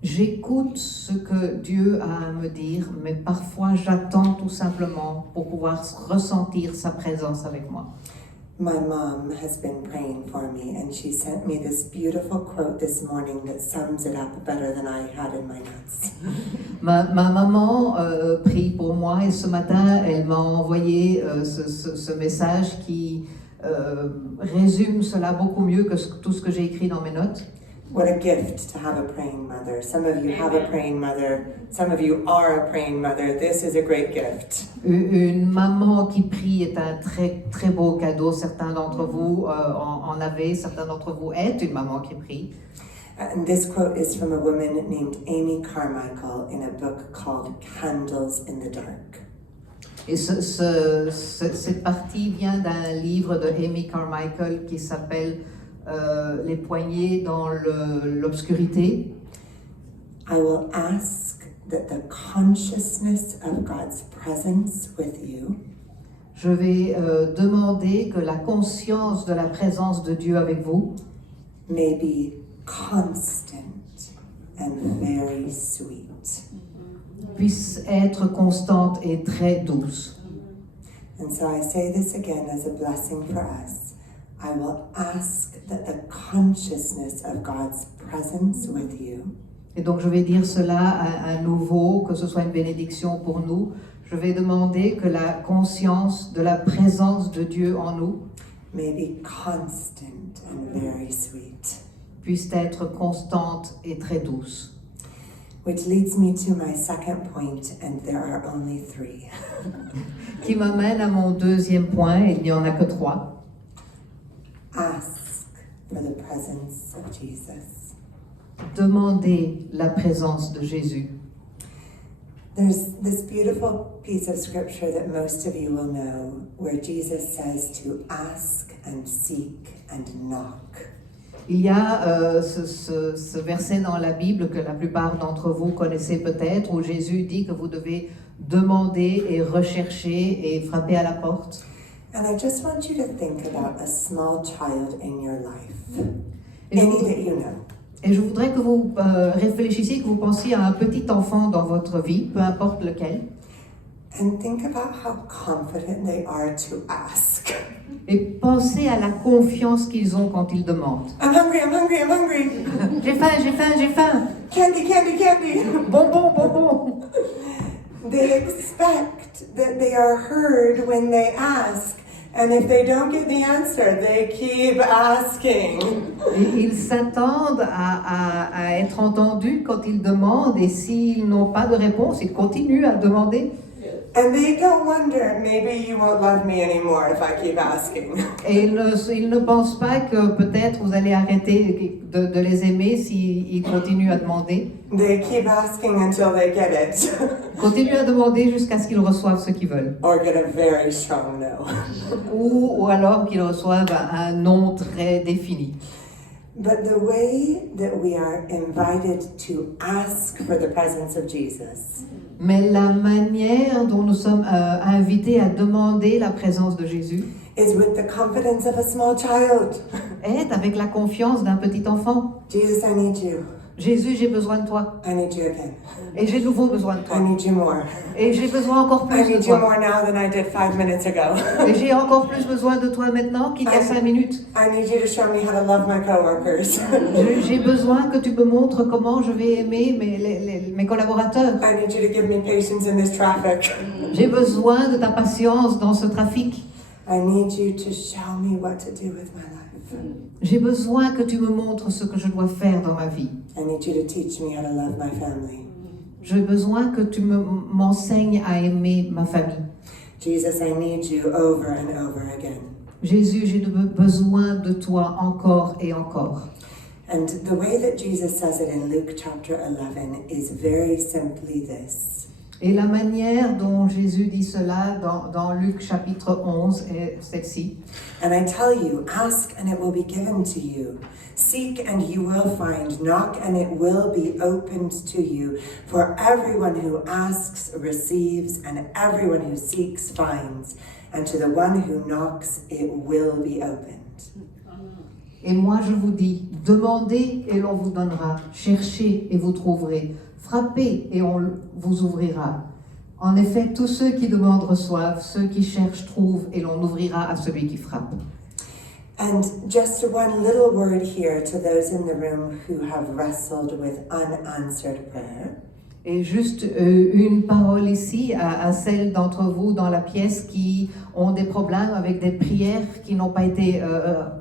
J'écoute ce que Dieu a à me dire, mais parfois j'attends tout simplement pour pouvoir ressentir sa présence avec moi. My mom has been praying for me, and she sent me this beautiful quote this morning that sums it up better than I had in my notes. Ma maman prie pour moi et ce matin, elle m'a envoyé ce message qui résume cela beaucoup mieux que tout ce que j'ai écrit dans mes notes. What a gift to have a praying mother. Some of you have a praying mother. Some of you are a praying mother. This is a great gift. Une maman qui prie est un très très beau cadeau. Certains d'entre vous en avez, certains d'entre vous êtes une maman qui prie. And this quote is from a woman named Amy Carmichael in a book called Candles in the Dark. Et cette partie vient d'un livre de Amy Carmichael qui s'appelle Les poignées dans l'obscurité. I will ask that the consciousness of God's presence with you Je vais demander que la conscience de la présence de Dieu avec vous may be constant and very sweet. puisse être constante et très douce. And so I say this again as a blessing for us. I will ask that the consciousness of God's presence with you Et donc je vais dire cela à nouveau, que ce soit une bénédiction pour nous. Je vais demander que la conscience de la présence de Dieu en nous may be constant and very sweet. puisse être constante et très douce. Which leads me to my second point, and there are only three. Qui m'amène à mon deuxième point, et il n'y en a que 3. Ask for the presence of Jesus. demander la présence de Jésus. There's this beautiful piece of scripture that most of you will know where Jesus says to ask and seek and knock. Il y a ce verset dans la Bible que la plupart d'entre vous connaissez peut-être, où Jésus dit que vous devez demander et rechercher et frapper à la porte. And I just want you to think about a small child in your life, Et je, any voudrais, that you know. et je voudrais que vous réfléchissiez, que vous pensiez à un petit enfant dans votre vie, peu importe lequel, And think about how confident they are to ask. et pensez à la confiance qu'ils ont quand ils demandent. I'm hungry, I'm hungry, I'm hungry. J'ai faim, j'ai faim, j'ai faim. Candy, candy, candy. Bonbon, bonbon. They expect that they are heard when they ask. And if they don't get the answer, they keep asking. Et ils s'attendent à être entendus quand ils demandent, et s'ils n'ont pas de réponse, ils continuent à demander. And they don't wonder, maybe you won't love me anymore if I keep asking. Et ils ne pensent pas que peut-être vous allez arrêter de les aimer s'ils continuent à demander. They keep asking until they get it. Continuent à demander jusqu'à ce qu'ils reçoivent ce qu'ils veulent. Or get a very strong no. Ou alors qu'ils reçoivent un non très défini. But the way that we are invited to ask for the presence of Jesus Mais la manière dont nous sommes invités à demander la présence de Jésus is with the confidence of a small child. est avec la confiance d'un petit enfant. Jesus, I need you. Jésus, j'ai besoin de toi. I need you again. Et j'ai de nouveau besoin de toi. I need you more. Et j'ai besoin encore I plus de need you toi. more now than I did 5 minutes ago. Et j'ai encore plus besoin de toi maintenant qu'il y a 5 minutes. I need you to show me how to love my coworkers. J'ai besoin que tu me montres comment je vais aimer mes collaborateurs. I need you to give me patience in this traffic. J'ai besoin de ta patience dans ce trafic. I need you to show me what to do with my life. J'ai besoin que tu me montres ce que je dois faire dans ma vie. I need you to teach me how to love my family. J'ai besoin que tu m'enseignes à aimer ma famille. Jesus, I need you over and over again. Jésus, j'ai besoin de toi encore et encore. And the way that Jesus says it in Luke chapter 11 is very simply this. Et la manière dont Jésus dit cela dans Luc chapitre 11 est celle-ci. And I tell you, ask and it will be given to you. Seek and you will find. Knock and it will be opened to you. For everyone who asks receives, and everyone who seeks finds. And to the one who knocks it will be opened. Et moi je vous dis, demandez et l'on vous donnera, cherchez et vous trouverez, frappez et on vous ouvrira. En effet, tous ceux qui demandent reçoivent, ceux qui cherchent trouvent et l'on ouvrira à celui qui frappe. And just one little word here to those in the room who have wrestled with unanswered prayer. Et juste une parole ici à celles d'entre vous dans la pièce qui ont des problèmes avec des prières qui n'ont pas été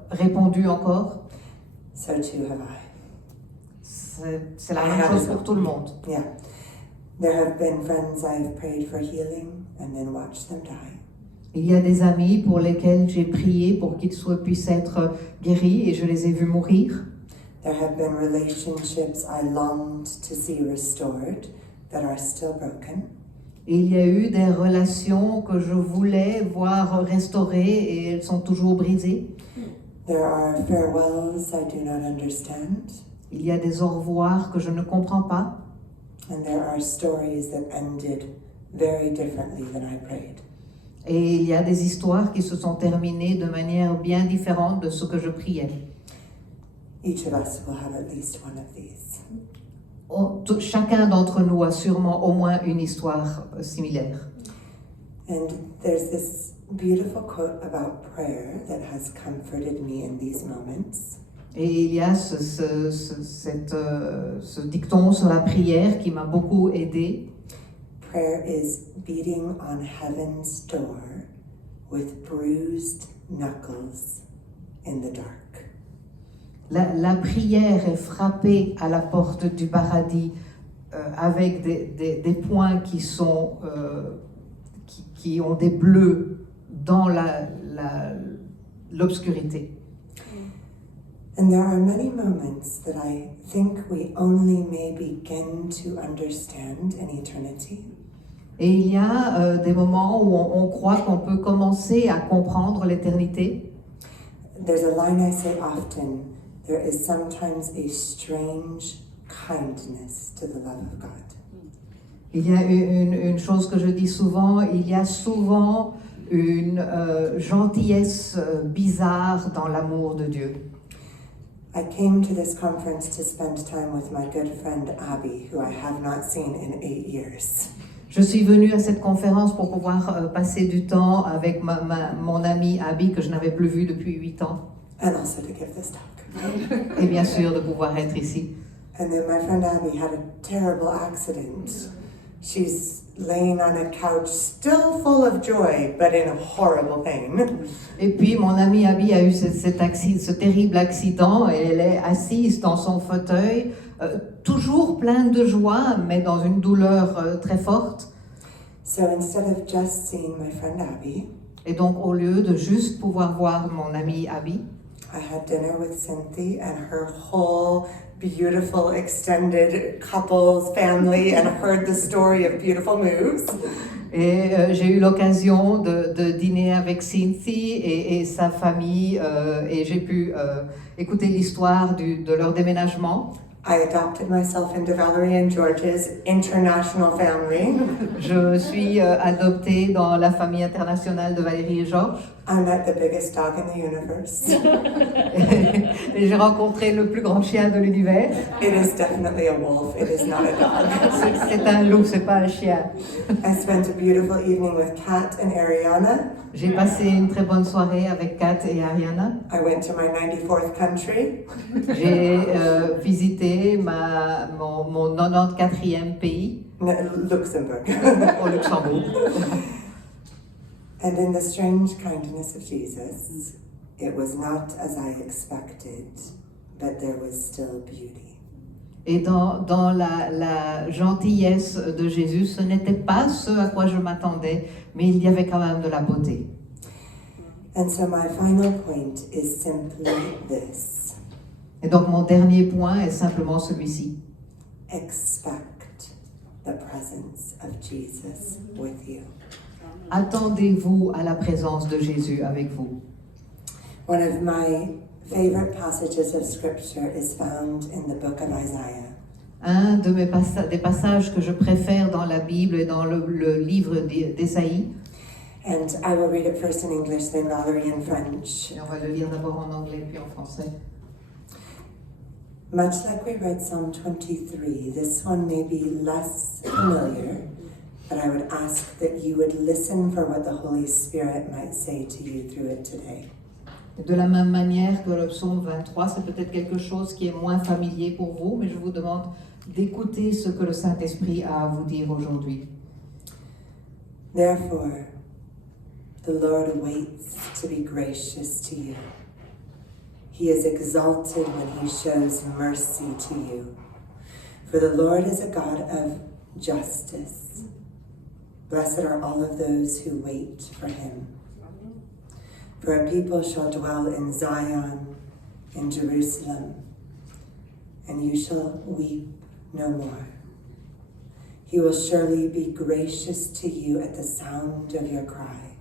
répondues encore. So too have I. C'est la même chose pour tout le monde. Yeah. There have been friends I've prayed for healing and then watched them die. Il y a des amis pour lesquels j'ai prié pour qu'ils puissent être guéris et je les ai vus mourir. There have been relationships I longed to see restored that are still broken. Et il y a eu des relations que je voulais voir restaurées et elles sont toujours brisées. There are farewells I do not understand. Il y a des au revoir que je ne comprends pas. And there are stories that ended very differently than I prayed. Et il y a des histoires qui se sont terminées de manière bien différente de ce que je priais. Each of us will have at least one of these. Chacun d'entre nous a sûrement au moins une histoire similaire. And there's this beautiful quote about prayer that has comforted me in these moments. Et il y a ce dicton sur la prière qui m'a beaucoup aidée. Prayer is beating on heaven's door with bruised knuckles in the dark. La prière est frappée à la porte du paradis avec des points qui ont des bleus dans l'obscurité. And there are many moments that I think we only may begin to understand in eternity. Et il y a des moments où on croit qu'on peut commencer à comprendre l'éternité. There's a line I say often, there is sometimes a strange kindness to the love of God. Il y a une chose que je dis souvent, il y a souvent une gentillesse bizarre dans l'amour de Dieu. I came to this conference to spend time with my good friend Abby, who I have not seen in 8 years. Je suis venue à cette conférence pour pouvoir passer du temps avec mon amie Abby, que je n'avais plus vue depuis 8 ans, And also to give this talk. et bien sûr de pouvoir être ici. And then my friend Abby had a terrible accident. She's laying on a couch, still full of joy, but in horrible pain. Et puis mon amie Abby a eu ce terrible accident et elle est assise dans son fauteuil, toujours pleine de joie, mais dans une douleur très forte. So instead of just seeing my friend Abby, Et donc au lieu de juste pouvoir voir mon amie Abby, I had dinner with Cynthia and her whole beautiful extended couples family and heard the story of beautiful moves. et j'ai eu l'occasion de dîner avec Cynthia et sa famille et j'ai pu écouter l'histoire de leur déménagement. I adopted myself into Valerie and George's international family. Je suis adoptée dans la famille internationale de Valérie et Georges. I met the biggest dog in the universe. Et j'ai rencontré le plus grand chien de l'univers. It is definitely a wolf. It is not a dog. C'est un loup, c'est pas un chien. I spent a beautiful evening with Kat and Ariana. J'ai passé une très bonne soirée avec Kat et Ariana. I went to my 94th country. J'ai visité mon 94e pays, Luxembourg. au Luxembourg. And in the strange kindness of Jesus, it was not as I expected, but there was still beauty. Et dans la gentillesse de Jésus, ce n'était pas ce à quoi je m'attendais, mais il y avait quand même de la beauté. And so my final point is simply this. Et donc mon dernier point est simplement celui-ci. Expect the presence of Jesus with you. Attendez-vous à la présence de Jésus avec vous. One of my favorite passages of scripture is found in the book of Isaiah. Un des passages que je préfère dans la Bible et dans le livre d'Ésaïe, And I will read it first in English, then Valerie in French. et on va le lire d'abord en anglais puis en français. Much like we read Psalm 23, this one may be less familiar, but I would ask that you would listen for what the Holy Spirit might say to you through it today. De la même manière que le psaume 23, c'est peut-être quelque chose qui est moins familier pour vous, mais je vous demande d'écouter ce que le Saint-Esprit a à vous dire aujourd'hui. Therefore, the Lord waits to be gracious to you. He is exalted when he shows mercy to you. For the Lord is a God of justice. Blessed are all of those who wait for him. For a people shall dwell in Zion, in Jerusalem, and you shall weep no more. He will surely be gracious to you at the sound of your cry.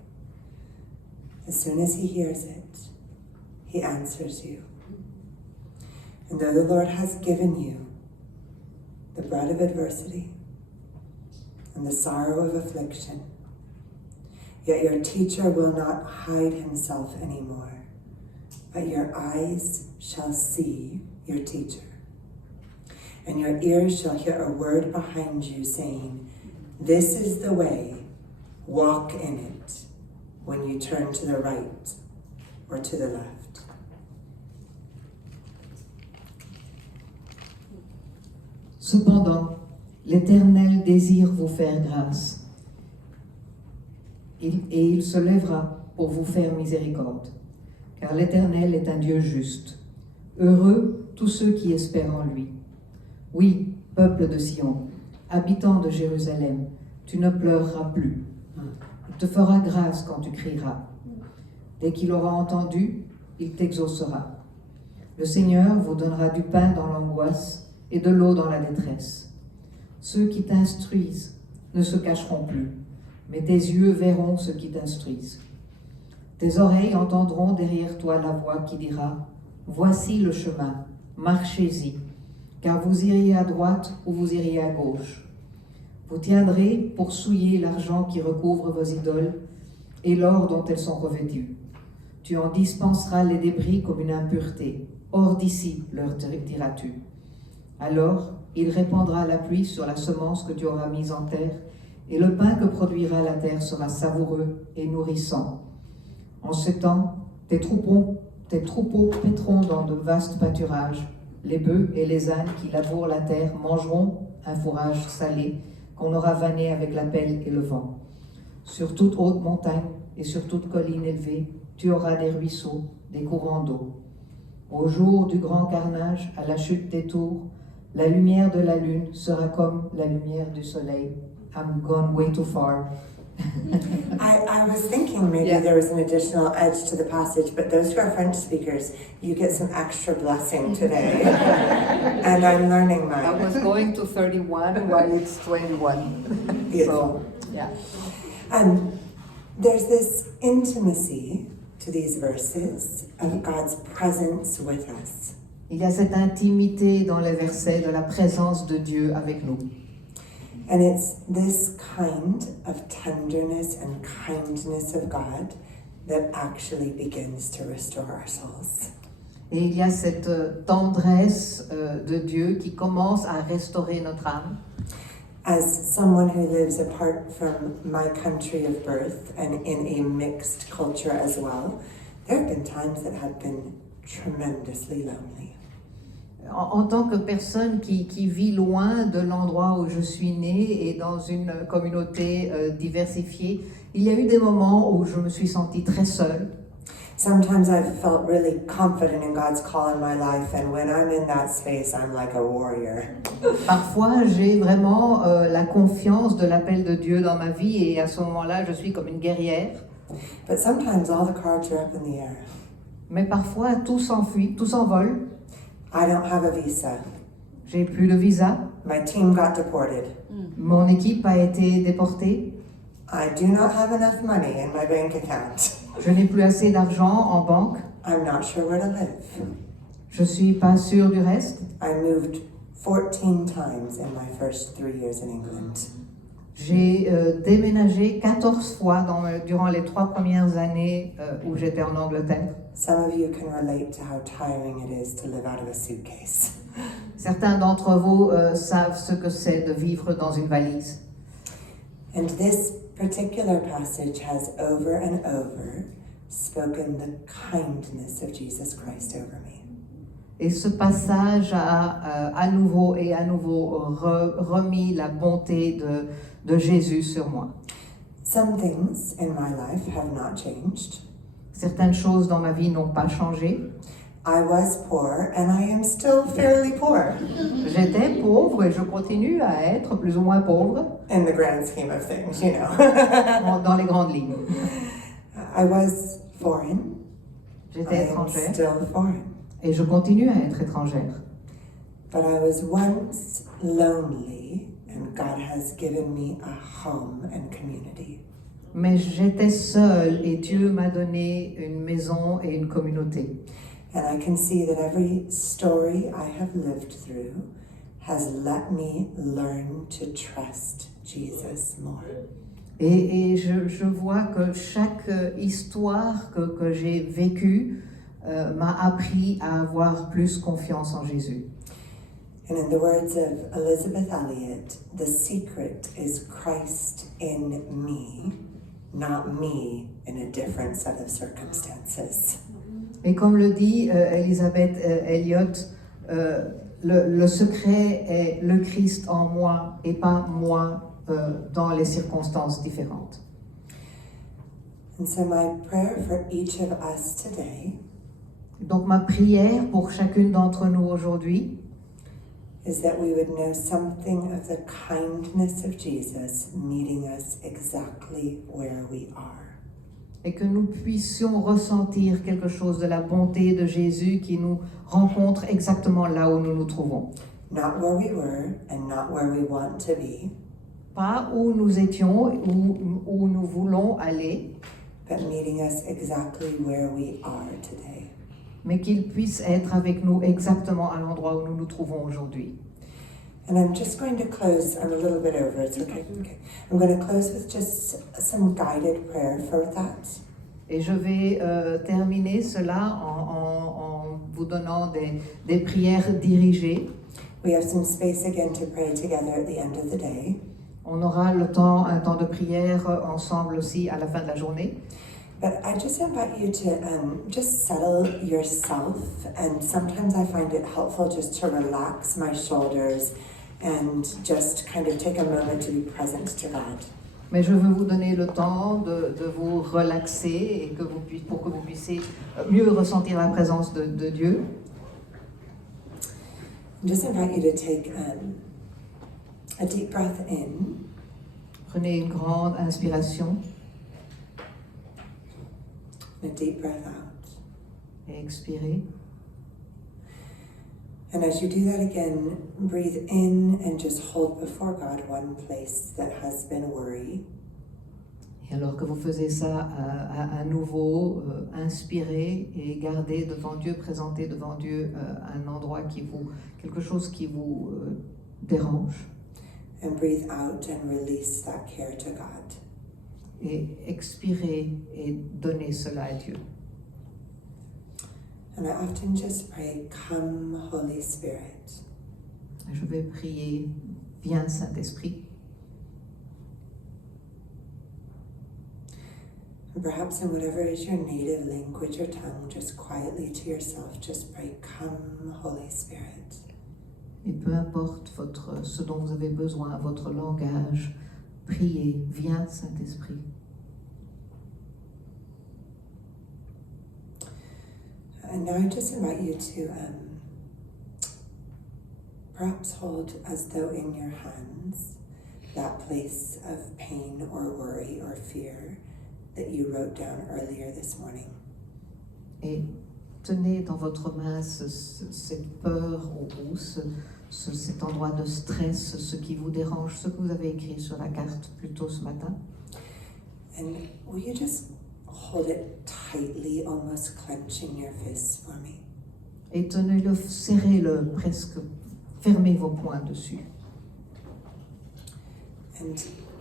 As soon as he hears it, he answers you. And though the Lord has given you the bread of adversity and the sorrow of affliction, yet your teacher will not hide himself anymore, but your eyes shall see your teacher, and your ears shall hear a word behind you saying, "This is the way, walk in it," when you turn to the right or to the left. Cependant, l'Éternel désire vous faire grâce, et il se lèvera pour vous faire miséricorde, car l'Éternel est un Dieu juste. Heureux tous ceux qui espèrent en lui. Oui, peuple de Sion, habitant de Jérusalem, tu ne pleureras plus. Il te fera grâce quand tu crieras. Dès qu'il aura entendu, il t'exaucera. Le Seigneur vous donnera du pain dans l'angoisse et de l'eau dans la détresse. Ceux qui t'instruisent ne se cacheront plus, mais tes yeux verront ceux qui t'instruisent. Tes oreilles entendront derrière toi la voix qui dira « Voici le chemin, marchez-y, car vous iriez à droite ou vous iriez à gauche. Vous tiendrez pour souiller l'argent qui recouvre vos idoles et l'or dont elles sont revêtues. Tu en dispenseras les débris comme une impureté. Hors d'ici, leur diras-tu. Alors, il répandra la pluie sur la semence que tu auras mise en terre, et le pain que produira la terre sera savoureux et nourrissant. En ce temps, tes troupeaux paîtront dans de vastes pâturages. Les bœufs et les ânes qui labourent la terre mangeront un fourrage salé qu'on aura vanné avec la pelle et le vent. Sur toute haute montagne et sur toute colline élevée, tu auras des ruisseaux, des courants d'eau. Au jour du grand carnage, à la chute des tours, la lumière de la lune sera comme la lumière du soleil. I'm gone way too far. I was thinking maybe Yeah. there was an additional edge to the passage, but those who are French speakers, you get some extra blessing today. And I'm learning I mine. was going to 31 while it's 21. Beautiful. Yeah. There's this intimacy to these verses of God's presence with us. Il y a cette intimité dans les versets de la présence de Dieu avec nous. And it's this kind of tenderness and kindness of God that actually begins to restore our souls. Et il y a cette tendresse de Dieu qui commence à restaurer notre âme. As someone who lives apart from my country of birth and in a mixed culture as well, there have been times that have been tremendously lonely. En tant que personne qui vit loin de l'endroit où je suis née et dans une communauté diversifiée, il y a eu des moments où je me suis sentie très seule. Sometimes I've felt really confident in God's call in my life, and when I'm in that space, I'm like a warrior. Parfois, j'ai vraiment la confiance de l'appel de Dieu dans ma vie et à ce moment-là, je suis comme une guerrière. But sometimes all the cards are up in the air. Mais parfois, tout s'enfuit, tout s'envole. I don't have a visa. J'ai plus de visa. My team got deported. Mon équipe a été déportée. I do not have enough money in my bank account. Je n'ai plus assez d'argent en banque. I'm not sure where to live. Je suis pas sûre du reste. I moved 14 times in my first 3 years in England. J'ai déménagé 14 fois durant les 3 premières années où j'étais en Angleterre. Some of you can relate to how tiring it is to live out of a suitcase. Certains d'entre vous savent ce que c'est de vivre dans une valise. And this particular passage has over and over spoken the kindness of Jesus Christ over me. Et ce passage a à nouveau et à nouveau remis la bonté de Jésus sur moi. Some things in my life have not changed. Certaines choses dans ma vie n'ont pas changé. I was poor and I am still fairly poor J'étais pauvre et je continue à être plus ou moins pauvre in the grand scheme of things, you know. dans les grandes lignes. I was foreign. J'étais I am étrangère still foreign. et je continue à être étrangère. But I was once lonely and God has given me a home and community. Mais j'étais seule et Dieu m'a donné une maison et une communauté. And I can see that every story I have lived through has let me learn to trust Jesus more. Et je vois que chaque histoire que j'ai vécue m'a appris à avoir plus confiance en Jésus. And in the words of Elizabeth Elliot, the secret is Christ in me, not me in a different set of circumstances. Et comme le dit Elizabeth Elliot, le secret est le Christ en moi et pas moi dans les circonstances différentes. And so my prayer for each of us today Donc ma prière pour chacune d'entre nous aujourd'hui, is that we would know something of the kindness of Jesus meeting us exactly where we are. et que nous puissions ressentir quelque chose de la bonté de Jésus qui nous rencontre exactement là où nous nous trouvons. Not where we were and not where we want to be, Pas où nous étions, où nous voulons aller, but meeting us exactly where we are today. mais qu'il puisse être avec nous exactement à l'endroit où nous nous trouvons aujourd'hui. And I'm just going to close, I'm a little bit over, it's okay. Okay. I'm going to close with just some guided prayer for that. Et je vais terminer cela en vous donnant des prières dirigées. We have some space again to pray together at the end of the day. On aura un temps de prière ensemble aussi à la fin de la journée. But I just invite you to just settle yourself, and sometimes I find it helpful just to relax my shoulders and just kind of take a moment to be present to God. Mais je veux vous donner le temps de vous relaxer et pour que vous puissiez mieux ressentir la présence de Dieu. Just invite you to take a deep breath in, Prenez une grande inspiration and a deep breath out. et expirez. And as you do that again, breathe in and just hold before God one place that has been worry. Et alors que vous faisiez ça à nouveau, inspirez et gardez devant Dieu, présentez devant Dieu un endroit quelque chose qui vous dérange. And breathe out and release that care to God. Et expirez et donnez cela à Dieu. And I often just pray, come Holy Spirit. Je vais prier, viens Saint-Esprit. And perhaps in whatever is your native language or tongue, just quietly to yourself, just pray, come Holy Spirit. Et peu importe ce dont vous avez besoin, votre langage, priez, viens Saint-Esprit. And now I just invite you to perhaps hold as though in your hands that place of pain or worry or fear that you wrote down earlier this morning. Et tenez dans votre main cette peur ou cet endroit de stress, ce qui vous dérange, ce que vous avez écrit sur la carte plus tôt ce matin. And will you just hold it tightly, almost clenching your fists for me? Et tenez-le, serrez-le presque, fermez vos poings dessus. And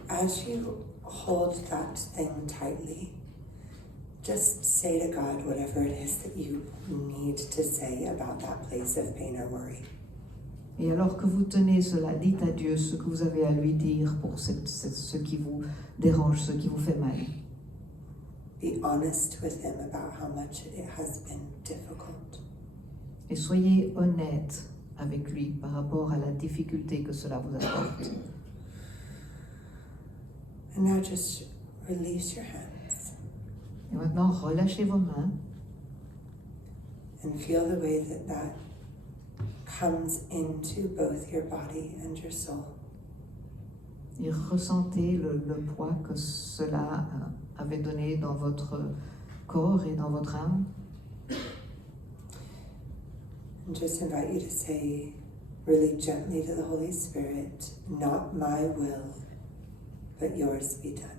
as you hold that thing tightly, just say to God whatever it is that you need to say about that place of pain or worry. Et alors que vous tenez cela, dites à Dieu ce que vous avez à lui dire pour ce qui vous dérange, ce qui vous fait mal. Be honest with him about how much it has been difficult. Et soyez honnête avec lui par rapport à la difficulté que cela vous apporte. And now just release your hands Et maintenant, relâchez vos mains and feel the way that that comes into both your body and your soul. et ressentez le poids que cela avait donné dans votre corps et dans votre âme. And just invite you to say really gently to the Holy Spirit, not my will, but yours be done.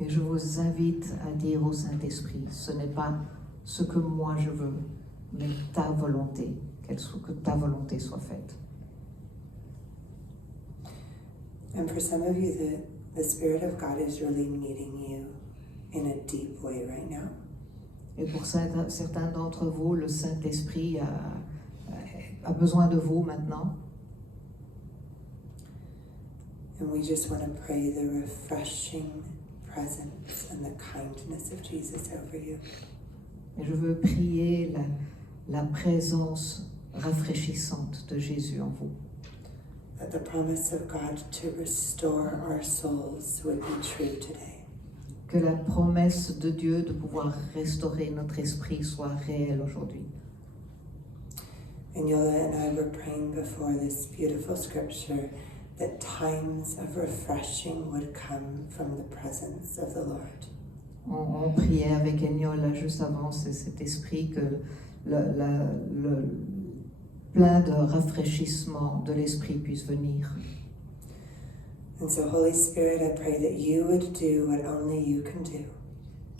Et je vous invite à dire au Saint-Esprit, ce n'est pas ce que moi je veux, mais ta volonté, que ta volonté soit faite. And for some of you, the Spirit of God is really meeting you in a deep way right now. Et pour certains d'entre vous, le Saint-Esprit a besoin de vous maintenant. And we just want to pray the refreshing presence and the kindness of Jesus over you. Et je veux prier la présence rafraîchissante de Jésus en vous. That the promise of God to restore our souls would be true today. Que la promesse de Dieu de pouvoir restaurer notre esprit soit réelle aujourd'hui. And Yola and I were praying before this beautiful scripture that times of refreshing would come from the presence of the Lord. On priait avec Eniol là, juste avant, c'est cet esprit que plein de rafraîchissement de l'esprit puisse venir. And so, Holy Spirit, I pray that you would do what only you can do.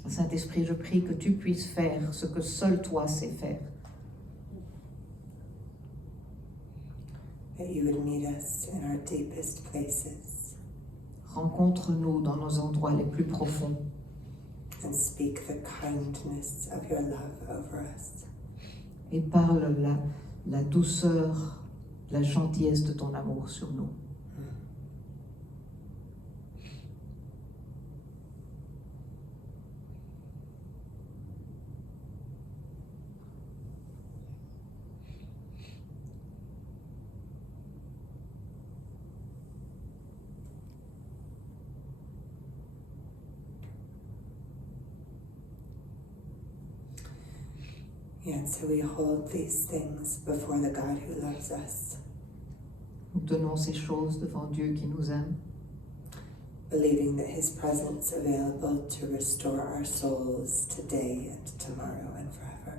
Saint-Esprit, je prie que tu puisses faire ce que seul toi sais faire. That you would meet us in our deepest places Rencontre-nous dans nos endroits les plus profonds and speak the kindness of your love over us. et parle la douceur, la gentillesse de ton amour sur nous. Yeah, and so we hold these things before the God who loves us, Nous tenons ces choses devant Dieu qui nous aime, believing that His presence available to restore our souls today and tomorrow and forever.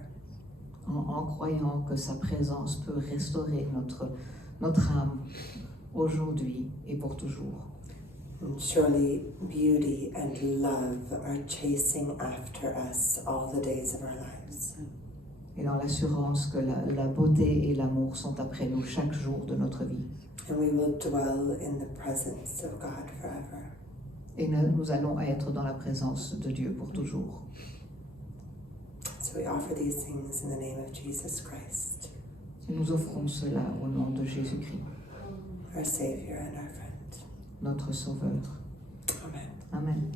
en croyant que sa présence peut restaurer notre âme aujourd'hui et pour toujours. And surely beauty and love are chasing after us all the days of our lives. Et dans l'assurance que la beauté et l'amour sont après nous chaque jour de notre vie. And we will dwell in the presence of God forever. Et nous allons être dans la présence de Dieu pour toujours. So we offer these things in the name of Jesus Christ, Et nous offrons cela au nom de Jésus-Christ, our Savior and our friend. notre Sauveur. Amen. Amen.